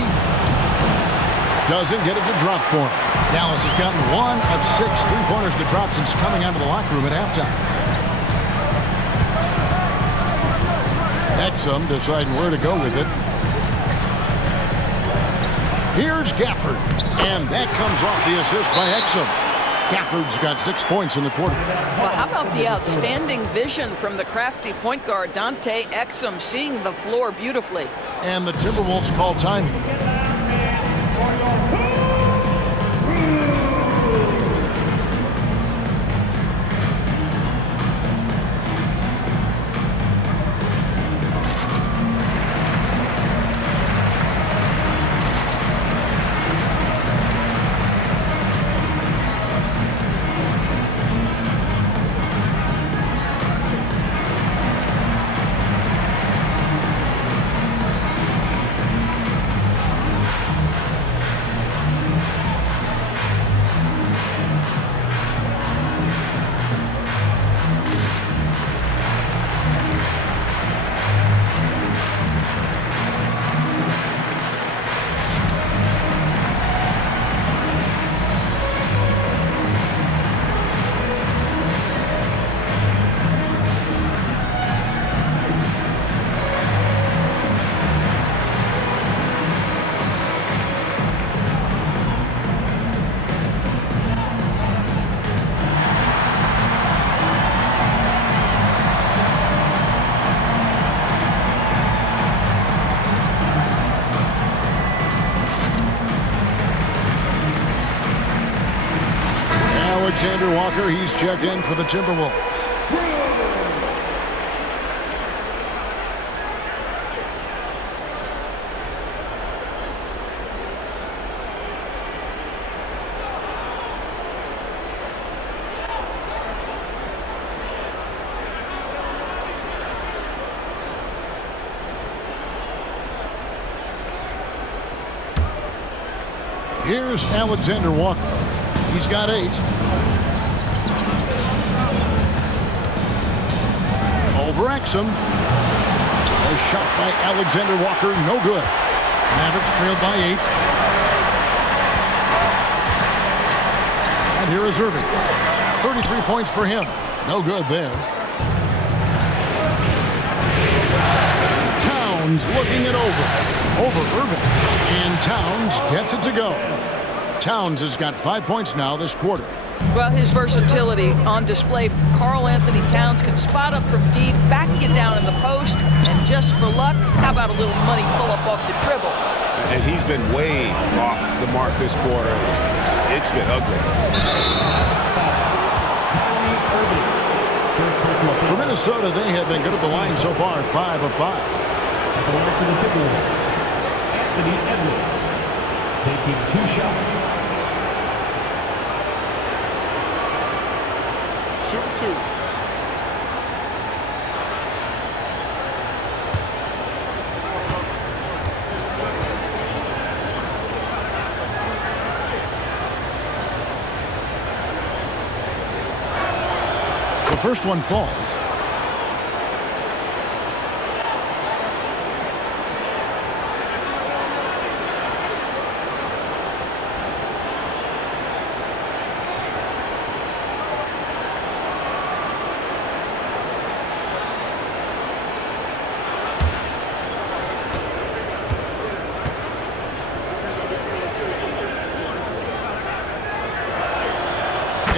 Doesn't get it to drop for him. Dallas has gotten 1 of 6 3-pointers to drop since coming out of the locker room at halftime. Exum deciding where to go with it. Here's Gafford. And that comes off the assist by Exum. Gafford's got 6 points in the quarter. Well, how about the outstanding vision from the crafty point guard, Dante Exum, seeing the floor beautifully. And the Timberwolves call timing. Alexander Walker, he's checked in for the Timberwolves. Here's Alexander Walker. He's got 8. Over Exum. A shot by Alexander Walker, no good. Mavericks trailed by 8. And here is Irving. 33 points for him. No good there. Towns looking it over Irving. And Towns gets it to go. Towns has got 5 points now this quarter. Well, his versatility on display. Karl Anthony Towns can spot up from deep, back you down in the post, and just for luck, how about a little money pull-up off the dribble? And he's been way off the mark this quarter. It's been ugly. For Minnesota, they have been good at the line so far, 5 of 5. At the line for the Timberwolves, Anthony Edwards taking 2 shots. Shoot 2. The first one falls.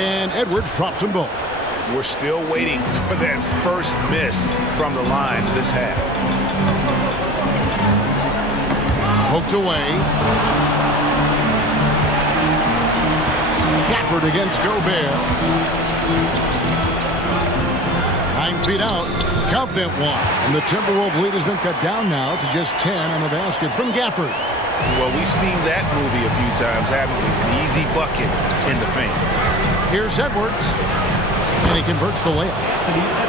And Edwards drops them both. We're still waiting for that first miss from the line this half. Poked away. Gafford against Gobert. 9 feet out. Count that one. And the Timberwolves lead has been cut down now to just 10 on the basket from Gafford. Well, we've seen that movie a few times, haven't we? An easy bucket in the paint. Here's Edwards. And he converts the layup.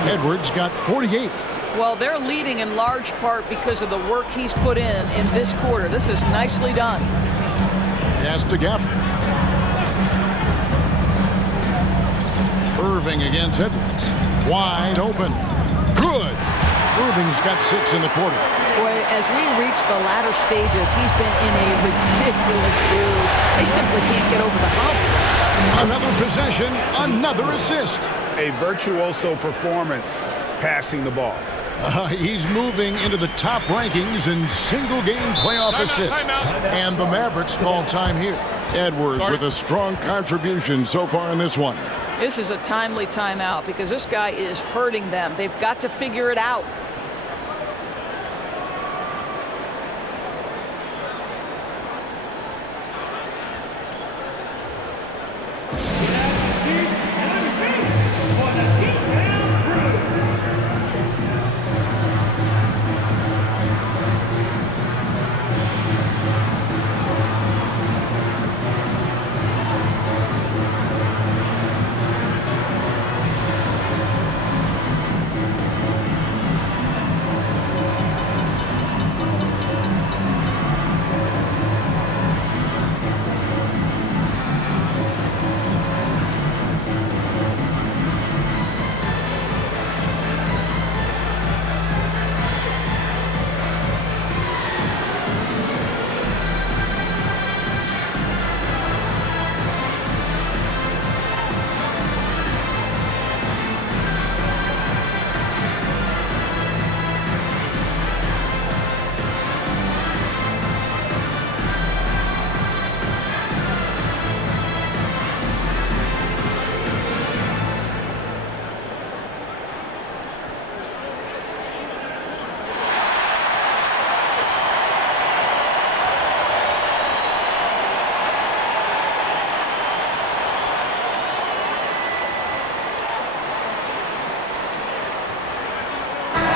Edwards got 48. Well, they're leading in large part because of the work he's put in this quarter. This is nicely done. Pass to Gafford. Irving against Edwards. Wide open. Good. Irving's got 6 in the quarter. Boy, as we reach the latter stages, he's been in a ridiculous groove. They simply can't get over the hump. Another possession, another assist. A virtuoso performance passing the ball. He's moving into the top rankings in single-game playoff assists. And the Mavericks call time here. Edwards with a strong contribution so far in this one. This is a timely timeout because this guy is hurting them. They've got to figure it out.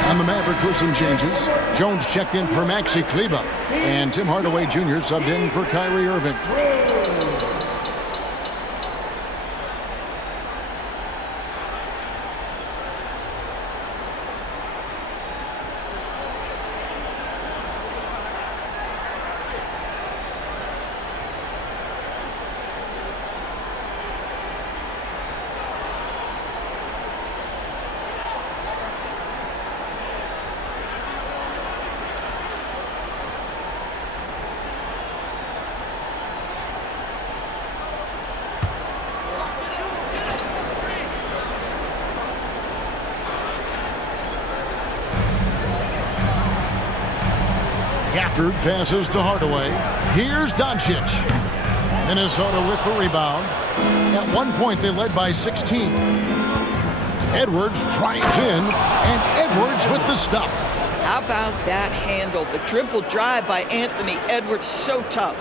On the Mavericks with some changes. Jones checked in for Maxi Kleber. And Tim Hardaway Jr. subbed in for Kyrie Irving. Gafford passes to Hardaway. Here's Doncic. Minnesota with the rebound. At one point, they led by 16. Edwards drives in, and Edwards with the stuff. How about that handle? The dribble drive by Anthony Edwards, so tough.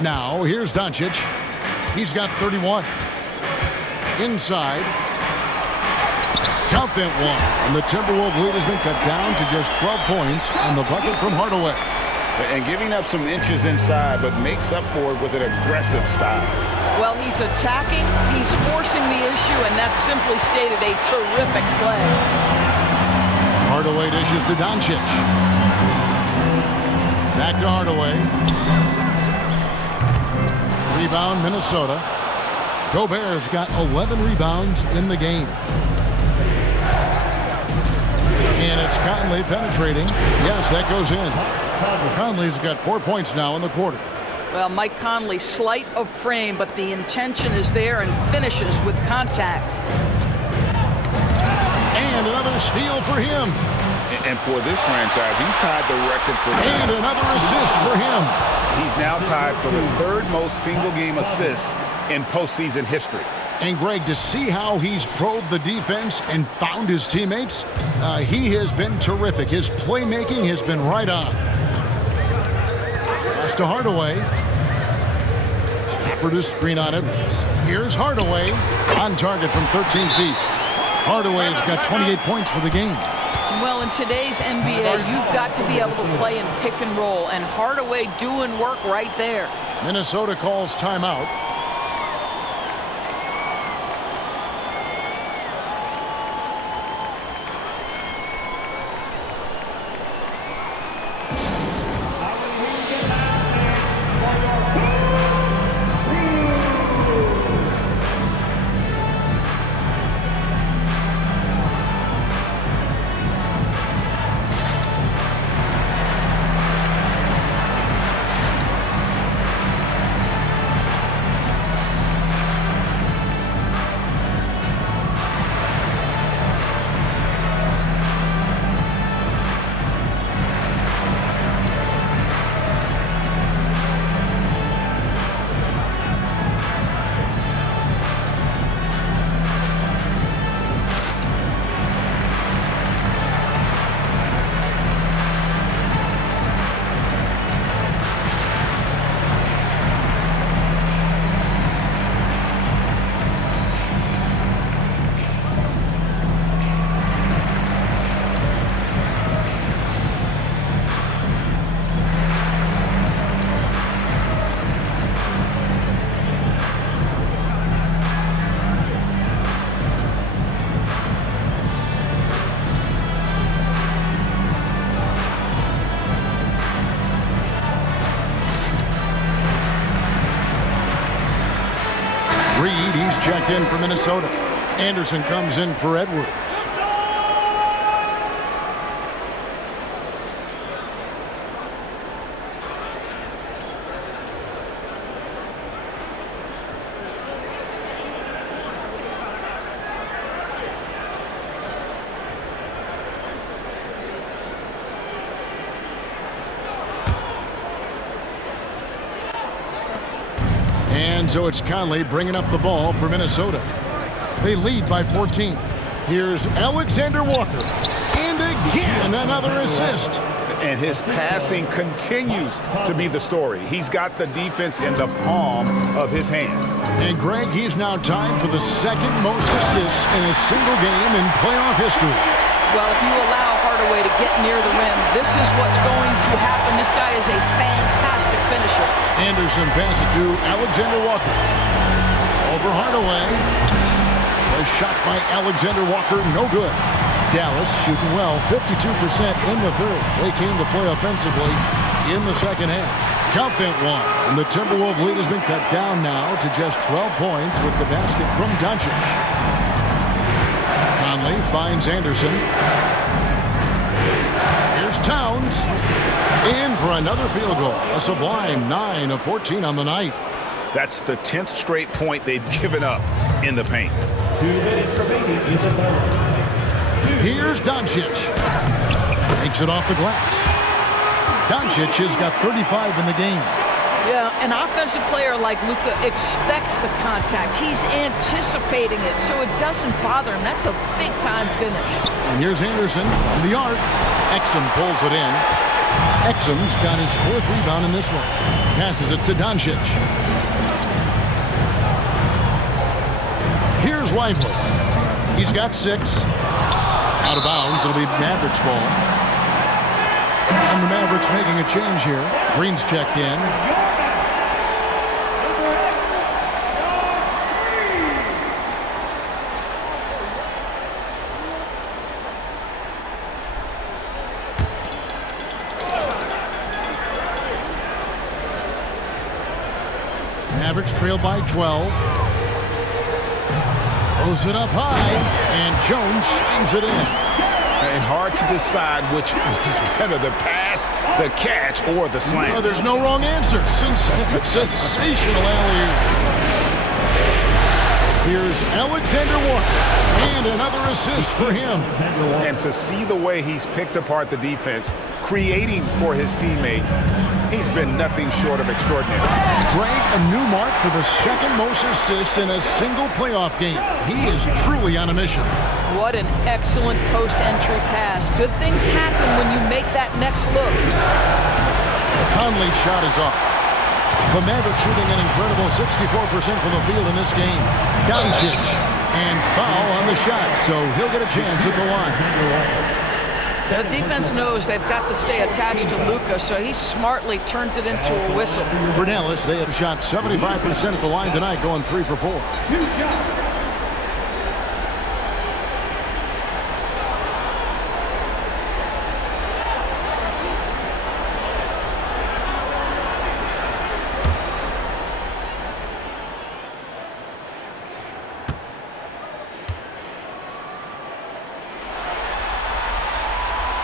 Now, here's Doncic. He's got 31. Inside. Count that one. And the Timberwolves lead has been cut down to just 12 points on the bucket from Hardaway. And giving up some inches inside, but makes up for it with an aggressive style. Well, he's attacking, he's forcing the issue, and that's simply stated a terrific play. Hardaway dishes to Doncic. Back to Hardaway. Rebound, Minnesota. Gobert's got 11 rebounds in the game. And it's Conley penetrating. Yes, that goes in. Conley's got 4 points now in the quarter. Well, Mike Conley, slight of frame, but the intention is there and finishes with contact. And another steal for him. And for this franchise, he's tied the record for... And another assist for him. He's now tied for the third most single-game assists in postseason history. And Greg, to see how he's probed the defense and found his teammates, he has been terrific. His playmaking has been right on. Pass to Hardaway. For the screen on Edwards. Here's Hardaway on target from 13 feet. Hardaway's got 28 points for the game. Well, in today's NBA, you've got to be able to play in pick and roll, and Hardaway doing work right there. Minnesota calls timeout. He's checked in for Minnesota. Anderson comes in for Edwards. And so it's Conley bringing up the ball for Minnesota. They lead by 14. Here's Alexander Walker. And again, another assist. And his passing continues to be the story. He's got the defense in the palm of his hands. And Greg, he's now tied for the second most assists in a single game in playoff history. Well, if you allow Hardaway to get near the rim, this is what's going to happen. This guy is a fantastic finisher. Anderson passes to Alexander Walker. Over Hardaway. A shot by Alexander Walker, no good. Dallas shooting well, 52% in the third. They came to play offensively in the second half. Count that one. And the Timberwolves lead has been cut down now to just 12 points with the basket from Doncic. Conley finds Anderson. Here's Towns. In for another field goal. A sublime 9 of 14 on the night. That's the 10th straight point they've given up in the paint. 2 minutes remaining in the third. Here's Doncic. Takes it off the glass. Doncic has got 35 in the game. Yeah, an offensive player like Luka expects the contact. He's anticipating it, so it doesn't bother him. That's a big-time finish. And here's Anderson from the arc. Exum pulls it in. Exum's got his 4th rebound in this one. Passes it to Doncic. Here's Lively. He's got 6. Out of bounds. It'll be Mavericks ball. And the Mavericks making a change here. Green's checked in. Mavericks trail by 12. Throws it up high, and Jones slams it in. And hard to decide which was better, the pass, the catch, or the slam. No, there's no wrong answer. Sensational alley-oop. Here's Alexander Walker, and another assist for him. And to see the way he's picked apart the defense, creating for his teammates, he's been nothing short of extraordinary. Greg, a new mark for the second most assists in a single playoff game. He is truly on a mission. What an excellent post-entry pass. Good things happen when you make that next look. Conley's shot is off. The Mavericks shooting an incredible 64% from the field in this game. Doncic, and foul on the shot, so he'll get a chance at the line. The defense knows they've got to stay attached to Luka, so he smartly turns it into a whistle. For Dallas, they have shot 75% at the line tonight, going 3 for 4. 2 shots.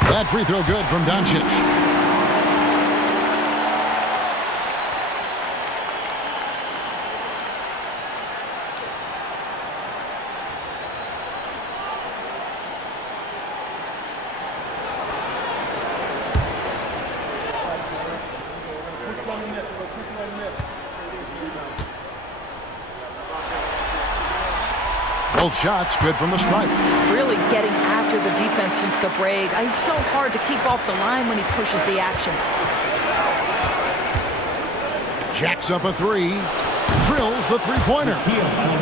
That free throw good from Doncic. Both shots good from the stripe. Really getting after the defense since the break. He's so hard to keep off the line when he pushes the action. Jacks up a three. Drills the three-pointer.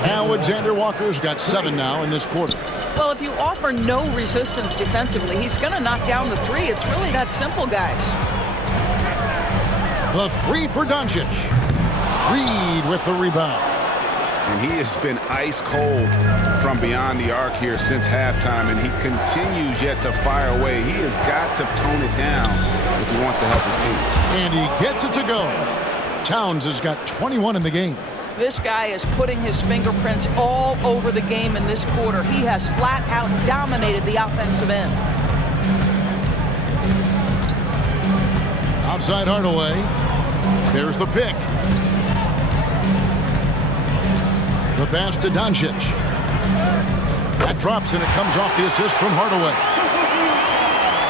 Alexander Walker's got 7 now in this quarter. Well, if you offer no resistance defensively, he's going to knock down the three. It's really that simple, guys. The three for Doncic. Reed with the rebound. And he has been ice cold from beyond the arc here since halftime, and he continues yet to fire away. He has got to tone it down if he wants to help his team. And he gets it to go. Towns has got 21 in the game. This guy is putting his fingerprints all over the game in this quarter. He has flat out dominated the offensive end. Outside Hardaway. There's the pick. The pass to Doncic. That drops, and it comes off the assist from Hardaway.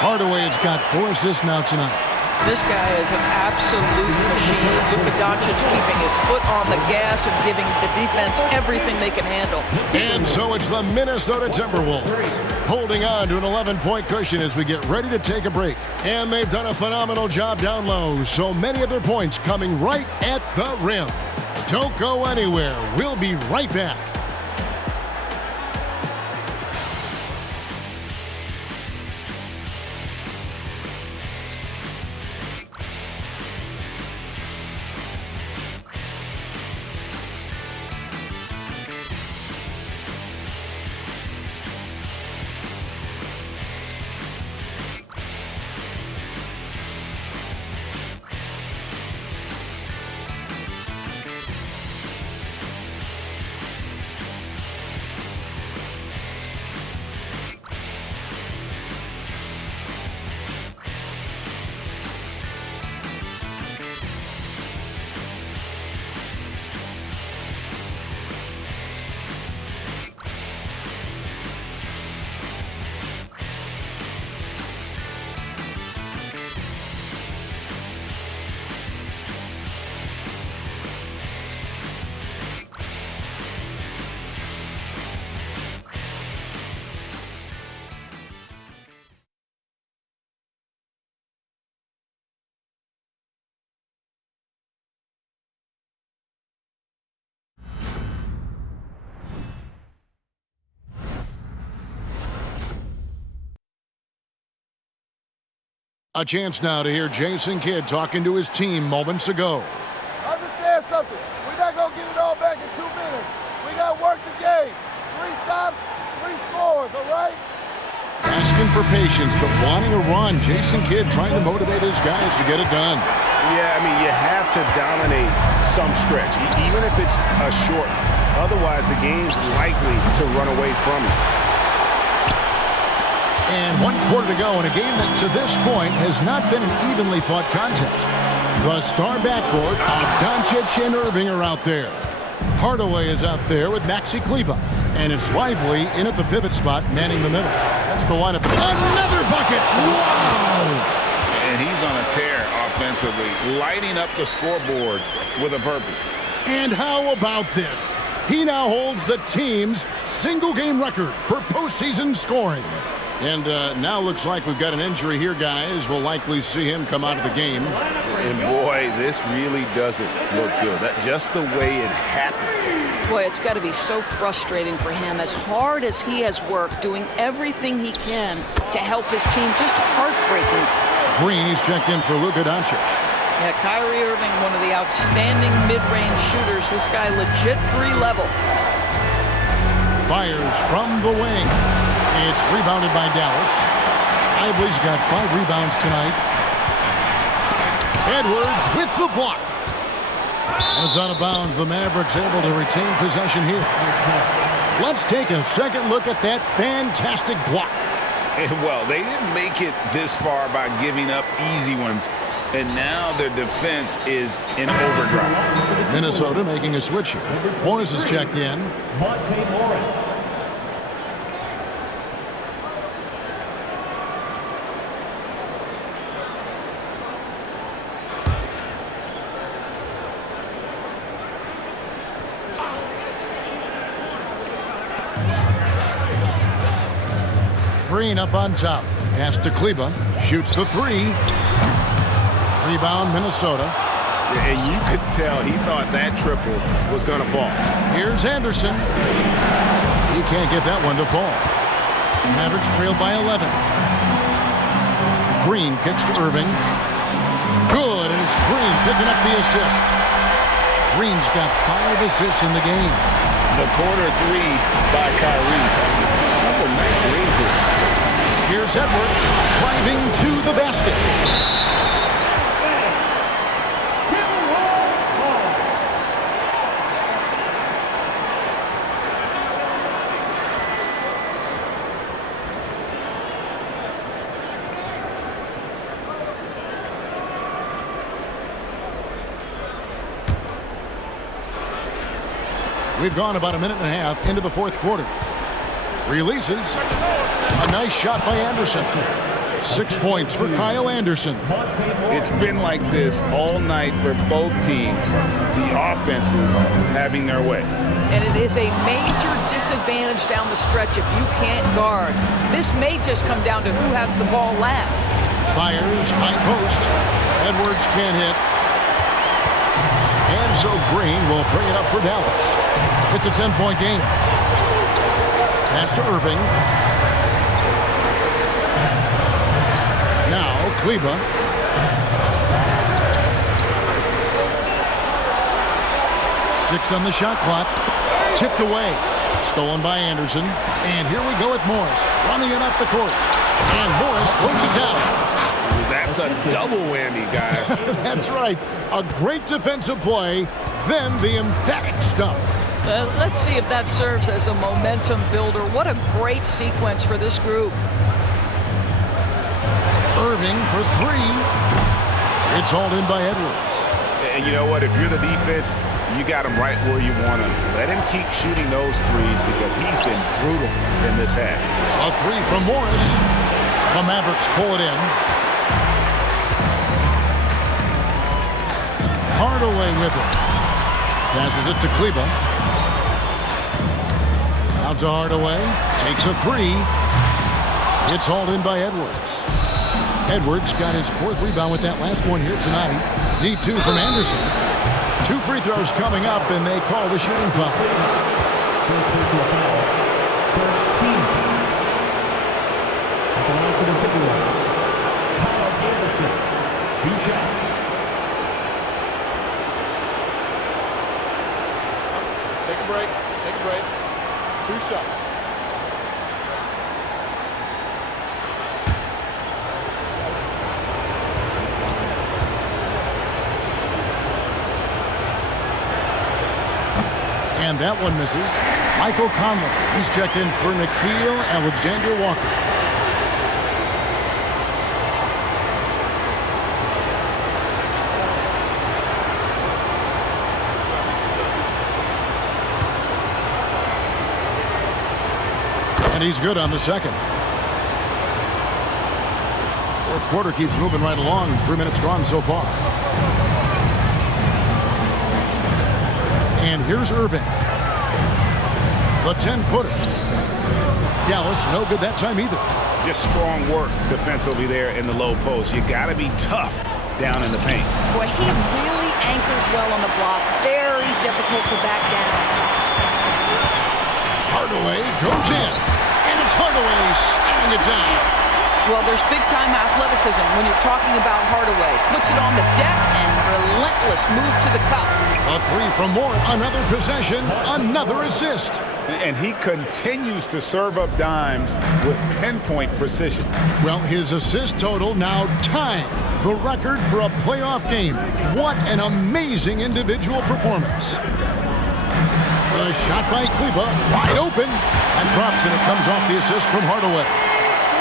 Hardaway has got 4 assists now tonight. This guy is an absolute machine. Luka Doncic keeping his foot on the gas and giving the defense everything they can handle. And so it's the Minnesota Timberwolves holding on to an 11-point cushion as we get ready to take a break. And they've done a phenomenal job down low, so many of their points coming right at the rim. Don't go anywhere. We'll be right back. A chance now to hear Jason Kidd talking to his team moments ago. Understand something. We're not going to get it all back in 2 minutes. We got to work the game. 3 stops, 3 scores, all right? Asking for patience, but wanting a run. Jason Kidd trying to motivate his guys to get it done. Yeah, I mean, you have to dominate some stretch, even if it's a short. Otherwise, the game's likely to run away from you. And 1 quarter to go in a game that, to this point, has not been an evenly fought contest. The star backcourt of Doncic and Irving are out there. Hardaway is out there with Maxi Kleber. And it's Lively in at the pivot spot, manning the middle. That's the lineup. Another bucket! Wow! And he's on a tear offensively, lighting up the scoreboard with a purpose. And how about this? He now holds the team's single-game record for postseason scoring. And now looks like we've got an injury here, guys. We'll likely see him come out of the game. And boy, this really doesn't look good. That's just the way it happened. Boy, it's got to be so frustrating for him. As hard as he has worked, doing everything he can to help his team, just heartbreaking. Green is checked in for Luka Doncic. Yeah, Kyrie Irving, one of the outstanding mid-range shooters. This guy legit 3-level. Fires from the wing. It's rebounded by Dallas. Ively's got 5 rebounds tonight. Edwards with the block. And it's out of bounds. The Mavericks able to retain possession here. Let's take a second look at that fantastic block. Well, they didn't make it this far by giving up easy ones. And now their defense is in overdrive. Minnesota making a switch here. Morris is checked in. Monte Morris. Green up on top. Pass to Kleber. Shoots the 3. Rebound, Minnesota. And you could tell he thought that triple was going to fall. Here's Anderson. He can't get that one to fall. Mavericks trailed by 11. Green kicks to Irving. Good, and it's Green picking up the assist. Green's got 5 assists in the game. The corner 3 by Kyrie. That's a nice range here. Here's Edwards driving to the basket. We've gone about a minute and a half into the fourth quarter. Releases. A nice shot by Anderson. 6 points for Kyle Anderson. It's been like this all night for both teams. The offenses having their way. And it is a major disadvantage down the stretch if you can't guard. This may just come down to who has the ball last. Fires, high post. Edwards can't hit. And so Green will bring it up for Dallas. It's a 10-point game. Pass to Irving. Now Kleber. Six on the shot clock. Tipped away. Stolen by Anderson. And here we go with Morris. Running it up the court. And Morris throws it down. That's a double whammy, guys. That's right. A great defensive play, then the emphatic stuff. Let's see if that serves as a momentum builder. What a great sequence for this group. Irving for 3. It's hauled in by Edwards. And you know what? If you're the defense, you got him right where you want him. Let him keep shooting those threes because he's been brutal in this half. A 3 from Morris. The Mavericks pull it in. Hardaway with it. Passes it to Kleber. Out to Hardaway. Takes a 3. It's hauled in by Edwards. Edwards got his 4th rebound with that last one here tonight. D2 from Anderson. 2 free throws coming up, and they call the shooting foul. Two shots. Take a break. Take a break. 2 shots. And that one misses. Michael Conley. He's checked in for Nickeil Alexander-Walker. And he's good on the second. Fourth quarter keeps moving right along. 3 minutes gone so far. And here's Irving. The 10-footer. Dallas, no good that time either. Just strong work defensively there in the low post. You got to be tough down in the paint. Boy, he really anchors well on the block. Very difficult to back down. Hardaway goes in. And it's Hardaway slamming it down. Well, there's big-time athleticism when you're talking about Hardaway. Puts it on the deck and relentless move to the cup. A three from Moore. Another possession. Another assist. And he continues to serve up dimes with pinpoint precision. Well, his assist total now tying the record for a playoff game. What an amazing individual performance. The shot by Kleba, wide open, and drops, and it comes off the assist from Hardaway.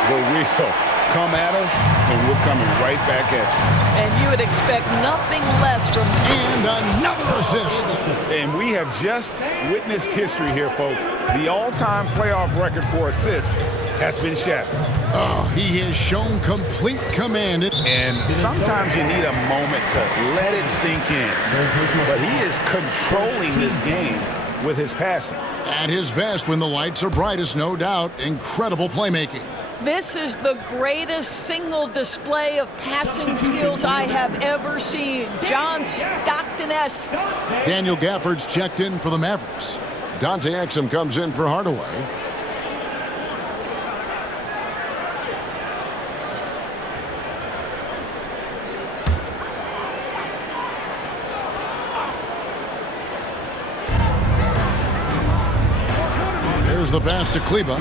The real come at us, and we're coming right back at you. And you would expect nothing less from him. And another assist. And we have just witnessed history here, folks. The all-time playoff record for assists has been shattered. Oh, he has shown complete command. And sometimes you need a moment to let it sink in. But he is controlling this game with his passing. At his best when the lights are brightest, no doubt. Incredible playmaking. This is the greatest single display of passing skills I have ever seen. John Stockton-esque. Daniel Gafford's checked in for the Mavericks. Dante Exum comes in for Hardaway. There's the pass to Kleba.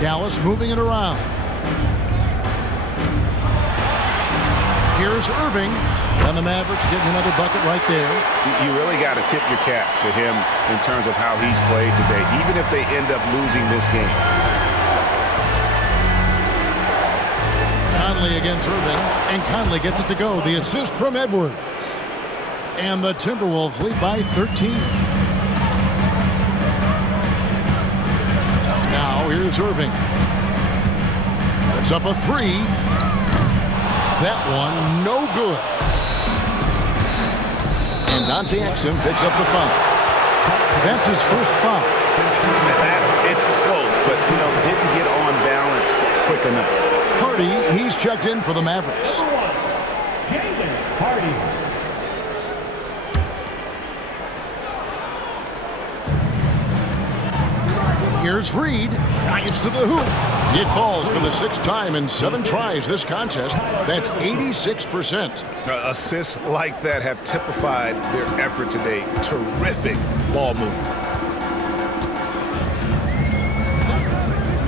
Dallas moving it around. Here's Irving. And the Mavericks getting another bucket right there. You really got to tip your cap to him in terms of how he's played today, even if they end up losing this game. Conley against Irving. And Conley gets it to go. The assist from Edwards. And the Timberwolves lead by 13. Now here's Irving. Puts up a three. That one no good. And Dante Exum picks up the foul. That's his first foul. It's close, but didn't get on balance quick enough. Hardy, he's checked in for the Mavericks. Jalen Hardy. Here's Reed. Drives to the hoop. It falls for the sixth time in 7 tries this contest. That's 86%. Assists like that have typified their effort today. Terrific ball movement.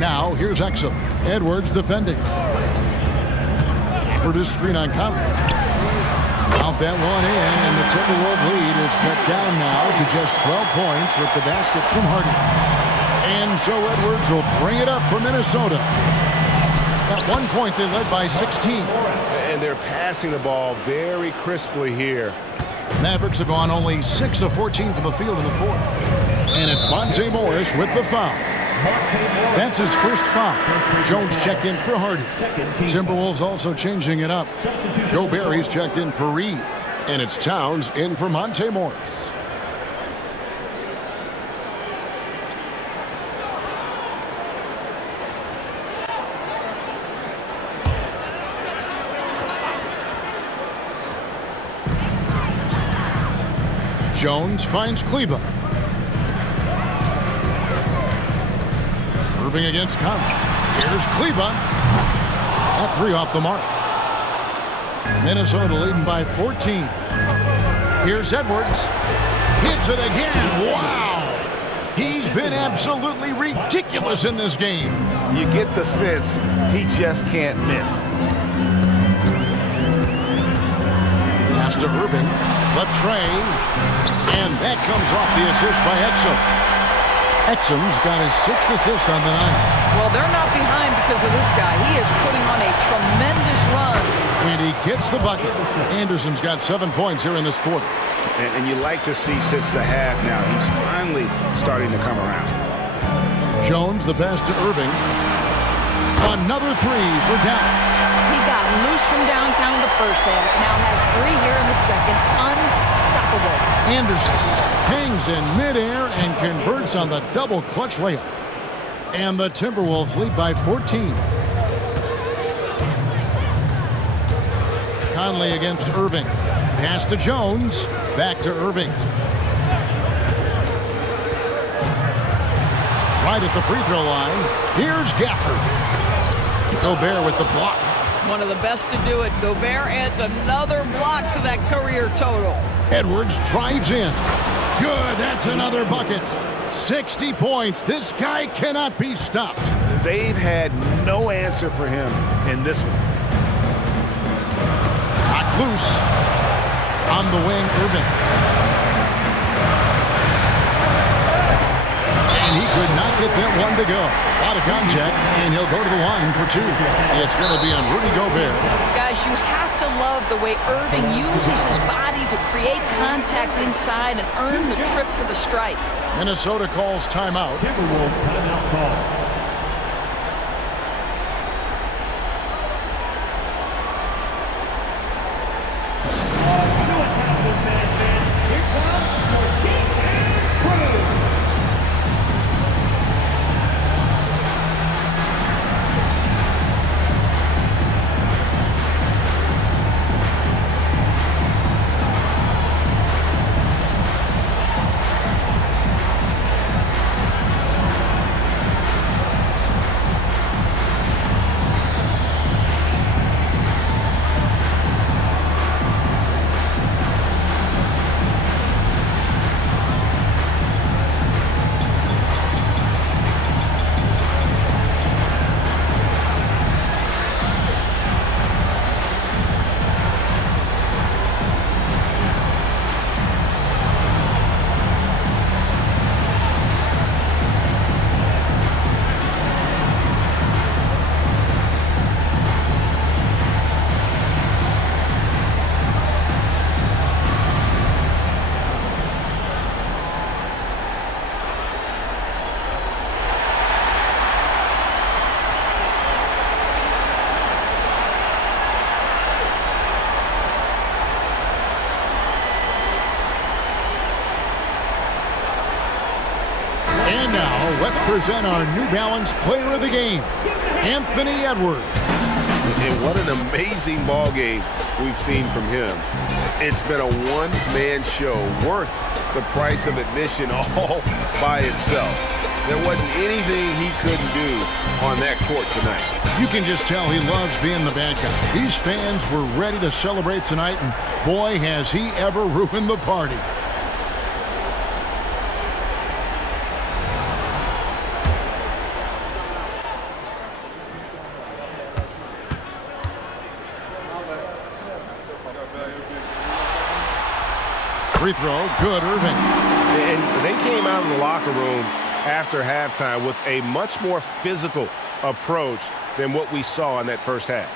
Now here's Exum. Edwards defending. For this screen on Conley. Count that one in, and the Timberwolves lead is cut down now to just 12 points with the basket from Hardy. And so Edwards will bring it up for Minnesota. At one point, they led by 16. And they're passing the ball very crisply here. Mavericks have gone only 6 of 14 from the field in the fourth. And it's Monte Morris with the foul. That's his first foul. Jones checked in for Hardy. Timberwolves also changing it up. Gobert's checked in for Reed. And it's Towns in for Monte Morris. Jones finds Kleba. Irving against Conley. Here's Kleba. That three off the mark. Minnesota leading by 14. Here's Edwards. Hits it again. Wow. He's been absolutely ridiculous in this game. You get the sense he just can't miss. Pass to Irving. The tray. And that comes off the assist by Exum. Exum's got his 6th assist on the night. Well, they're not behind because of this guy. He is putting on a tremendous run. And he gets the bucket. Anderson's got 7 points here in this quarter. And you like to see since the half now, he's finally starting to come around. Jones, the pass to Irving. Another three for Dallas. He got loose from downtown in the first half, now has 3 here in the second. Unstoppable. Anderson hangs in midair and converts on the double clutch layup. And the Timberwolves lead by 14. Conley against Irving. Pass to Jones. Back to Irving. Right at the free throw line. Here's Gafford. Gobert with the block. One of the best to do it. Gobert adds another block to that career total. Edwards drives in. Good, that's another bucket. 60 points. This guy cannot be stopped. They've had no answer for him in this one. Knocked loose. On the wing, Irving. And he could not get that one to go. A lot of contact, and he'll go to the line for 2. It's going to be on Rudy Gobert. Guys, you have to love the way Irving uses his body to create contact inside and earn the trip to the stripe. Minnesota calls timeout. Timberwolves timeout call. Let's present our New Balance Player of the Game, Anthony Edwards. And what an amazing ball game we've seen from him. It's been a one-man show worth the price of admission all by itself. There wasn't anything he couldn't do on that court tonight. You can just tell he loves being the bad guy. These fans were ready to celebrate tonight, and boy, has he ever ruined the party. Free throw, good, Irving. And they came out of the locker room after halftime with a much more physical approach than what we saw in that first half.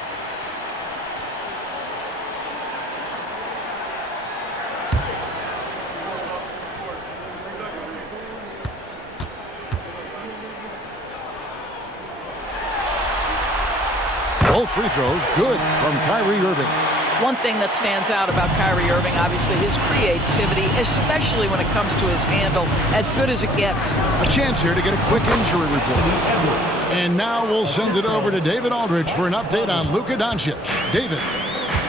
Both free throws, good from Kyrie Irving. One thing that stands out about Kyrie Irving, obviously, his creativity, especially when it comes to his handle, as good as it gets. A chance here to get a quick injury report. And now we'll send it over to David Aldridge for an update on Luka Doncic. David.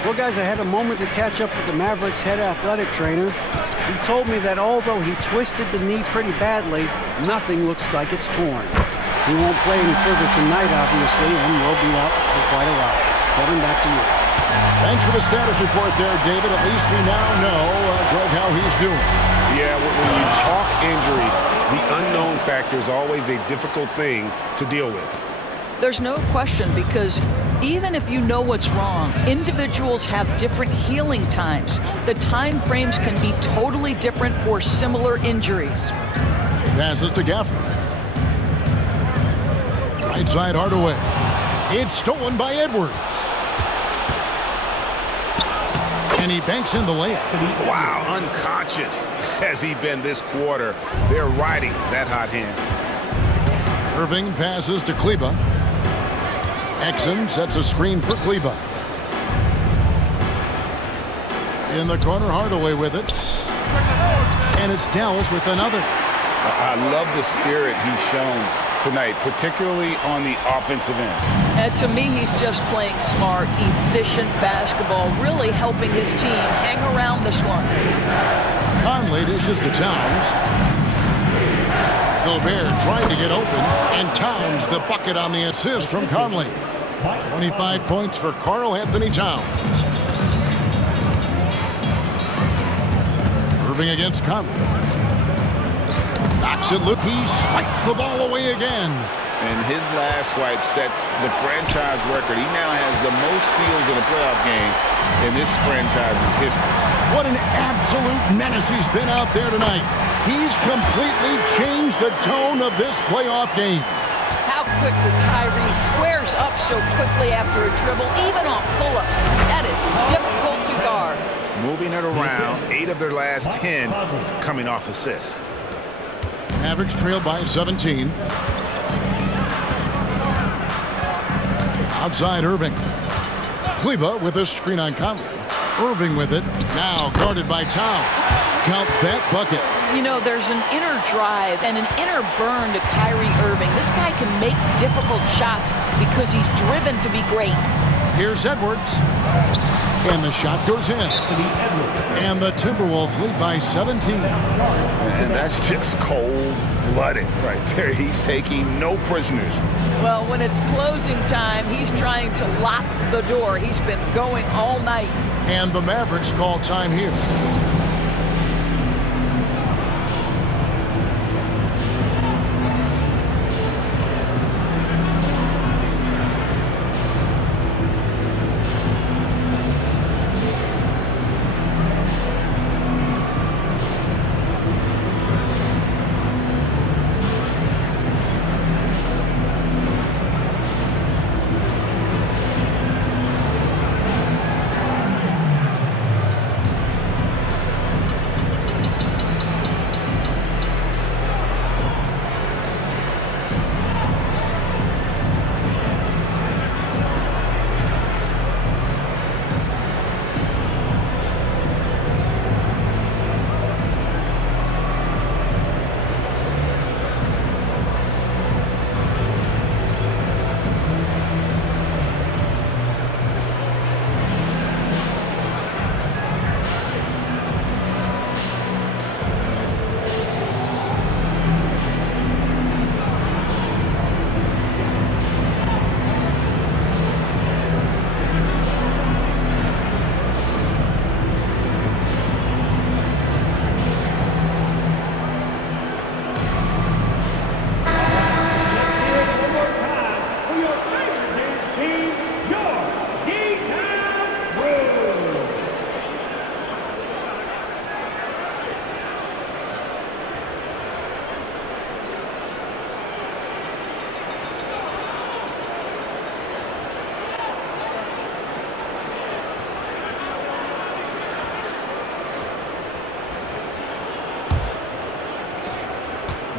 Well, guys, I had a moment to catch up with the Mavericks head athletic trainer. He told me that although he twisted the knee pretty badly, nothing looks like it's torn. He won't play any further tonight, obviously, and will be out for quite a while. Kevin, back to you. Thanks for the status report there, David. At least we now know, Greg, how he's doing. Yeah, when you talk injury, the unknown factor is always a difficult thing to deal with. There's no question, because even if you know what's wrong, individuals have different healing times. The time frames can be totally different for similar injuries. Passes to Gafford. Right side Hardaway. It's stolen by Edwards. And he banks in the layup. Wow, unconscious has he been this quarter. They're riding that hot hand. Irving passes to Kleba. Exum sets a screen for Kleba. In the corner, Hardaway with it. And it's Dallas with another. I love the spirit he's shown tonight, particularly on the offensive end. And to me, he's just playing smart, efficient basketball, really helping his team hang around this one. Conley dishes to Towns. Gobert trying to get open, and Towns the bucket on the assist from Conley. 25 points for Karl Anthony Towns. Irving against Conley. Knocks it loose. He swipes the ball away again. And his last swipe sets the franchise record. He now has the most steals in a playoff game in this franchise's history. What an absolute menace he's been out there tonight. He's completely changed the tone of this playoff game. How quickly Kyrie squares up so quickly after a dribble, even on pull-ups. That is difficult to guard. Moving it around, 8 of their last 10 coming off assists. Mavericks trail by 17. Outside Irving. Kleba with a screen on Conley. Irving with it. Now guarded by Towns. Count that bucket. You know, there's an inner drive and an inner burn to Kyrie Irving. This guy can make difficult shots because he's driven to be great. Here's Edwards. And the shot goes in. And the Timberwolves lead by 17. And that's just cold-blooded right there. He's taking no prisoners. Well, when it's closing time, he's trying to lock the door. He's been going all night. And the Mavericks call time here.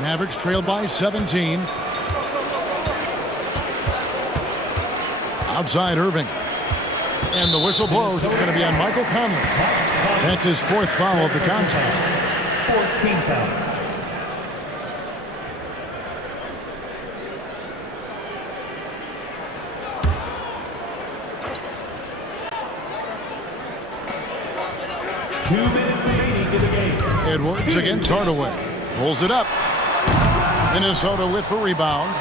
Mavericks trail by 17. Outside Irving. And the whistle blows. It's going to be on Michael Conley. That's his 4th foul of the contest. 14th foul. Edwards against Hardaway. Pulls it up. Minnesota with the rebound.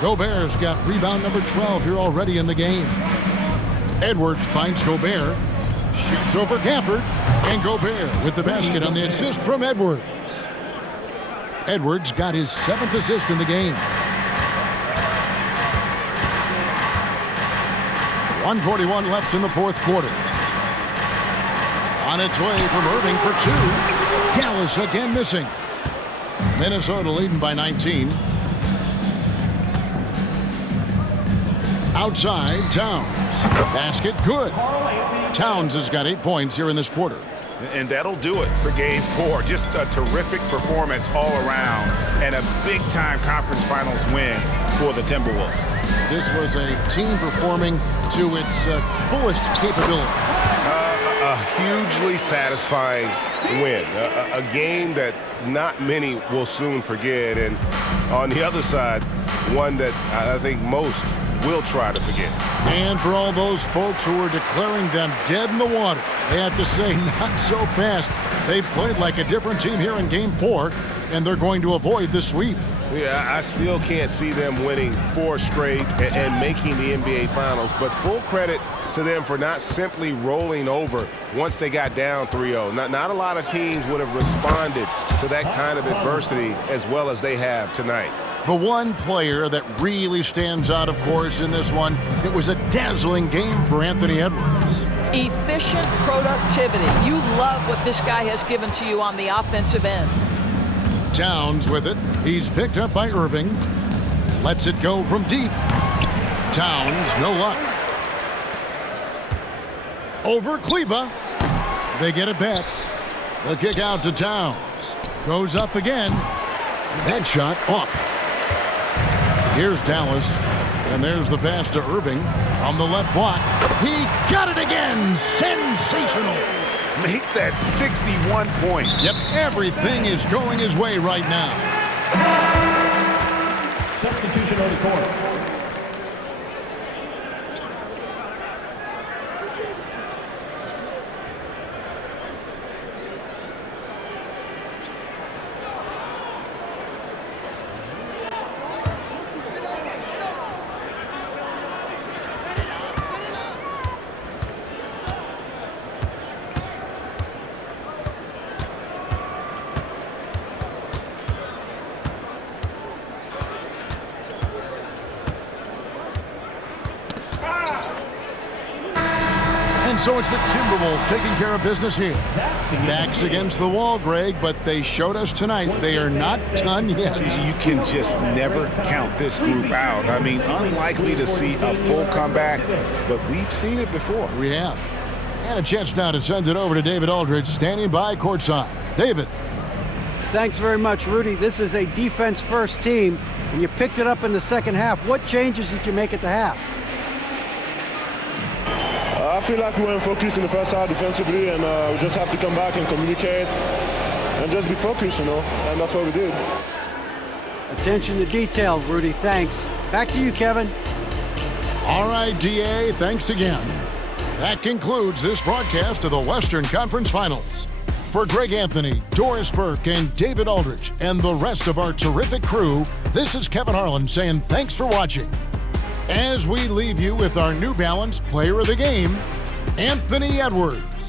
Gobert's got rebound number 12 here already in the game. Edwards finds Gobert. Shoots over Gafford. And Gobert with the basket on the assist from Edwards. Edwards got his 7th assist in the game. 1:41 left in the 4th quarter. On its way from Irving for 2. Dallas again missing. Minnesota leading by 19. Outside, Towns. Basket good. Towns has got 8 points here in this quarter. And that'll do it for Game 4. Just a terrific performance all around and a big-time conference finals win for the Timberwolves. This was a team performing to its fullest capability. A hugely satisfying win. A game that not many will soon forget. And on the other side, one that I think most will try to forget. And for all those folks who were declaring them dead in the water, they have to say not so fast. They played like a different team here in Game 4, and they're going to avoid the sweep. Yeah, I still can't see them winning 4 straight and making the NBA Finals, but full credit to them for not simply rolling over once they got down 3-0. Not a lot of teams would have responded to that kind of adversity as well as they have tonight. The one player that really stands out, of course, in this one, it was a dazzling game for Anthony Edwards. Efficient productivity. You love what this guy has given to you on the offensive end. Towns with it. He's picked up by Irving. Lets it go from deep. Towns, no luck. Over Kleba. They get it back. The kick out to Towns. Goes up again. That shot off. Here's Dallas, and there's the pass to Irving from the left block. He got it again! Sensational! Make that 61 points. Yep, everything is going his way right now. Substitution on the court. So it's the Timberwolves taking care of business here. Backs against the wall, Greg, but they showed us tonight they are not done yet. You can just never count this group out. I mean, unlikely to see a full comeback, but we've seen it before. We have. And a chance now to send it over to David Aldridge, standing by courtside. David. Thanks very much, Rudy. This is a defense-first team, and you picked it up in the second half. What changes did you make at the half? I feel like we weren't focused in the first half defensively, and we just have to come back and communicate and just be focused, and that's what we did. Attention to detail, Rudy. Thanks. Back to you, Kevin. All right, DA, thanks again. That concludes this broadcast of the Western Conference Finals. For Greg Anthony, Doris Burke, and David Aldridge, and the rest of our terrific crew, this is Kevin Harlan saying thanks for watching. As we leave you with our New Balance Player of the Game, Anthony Edwards.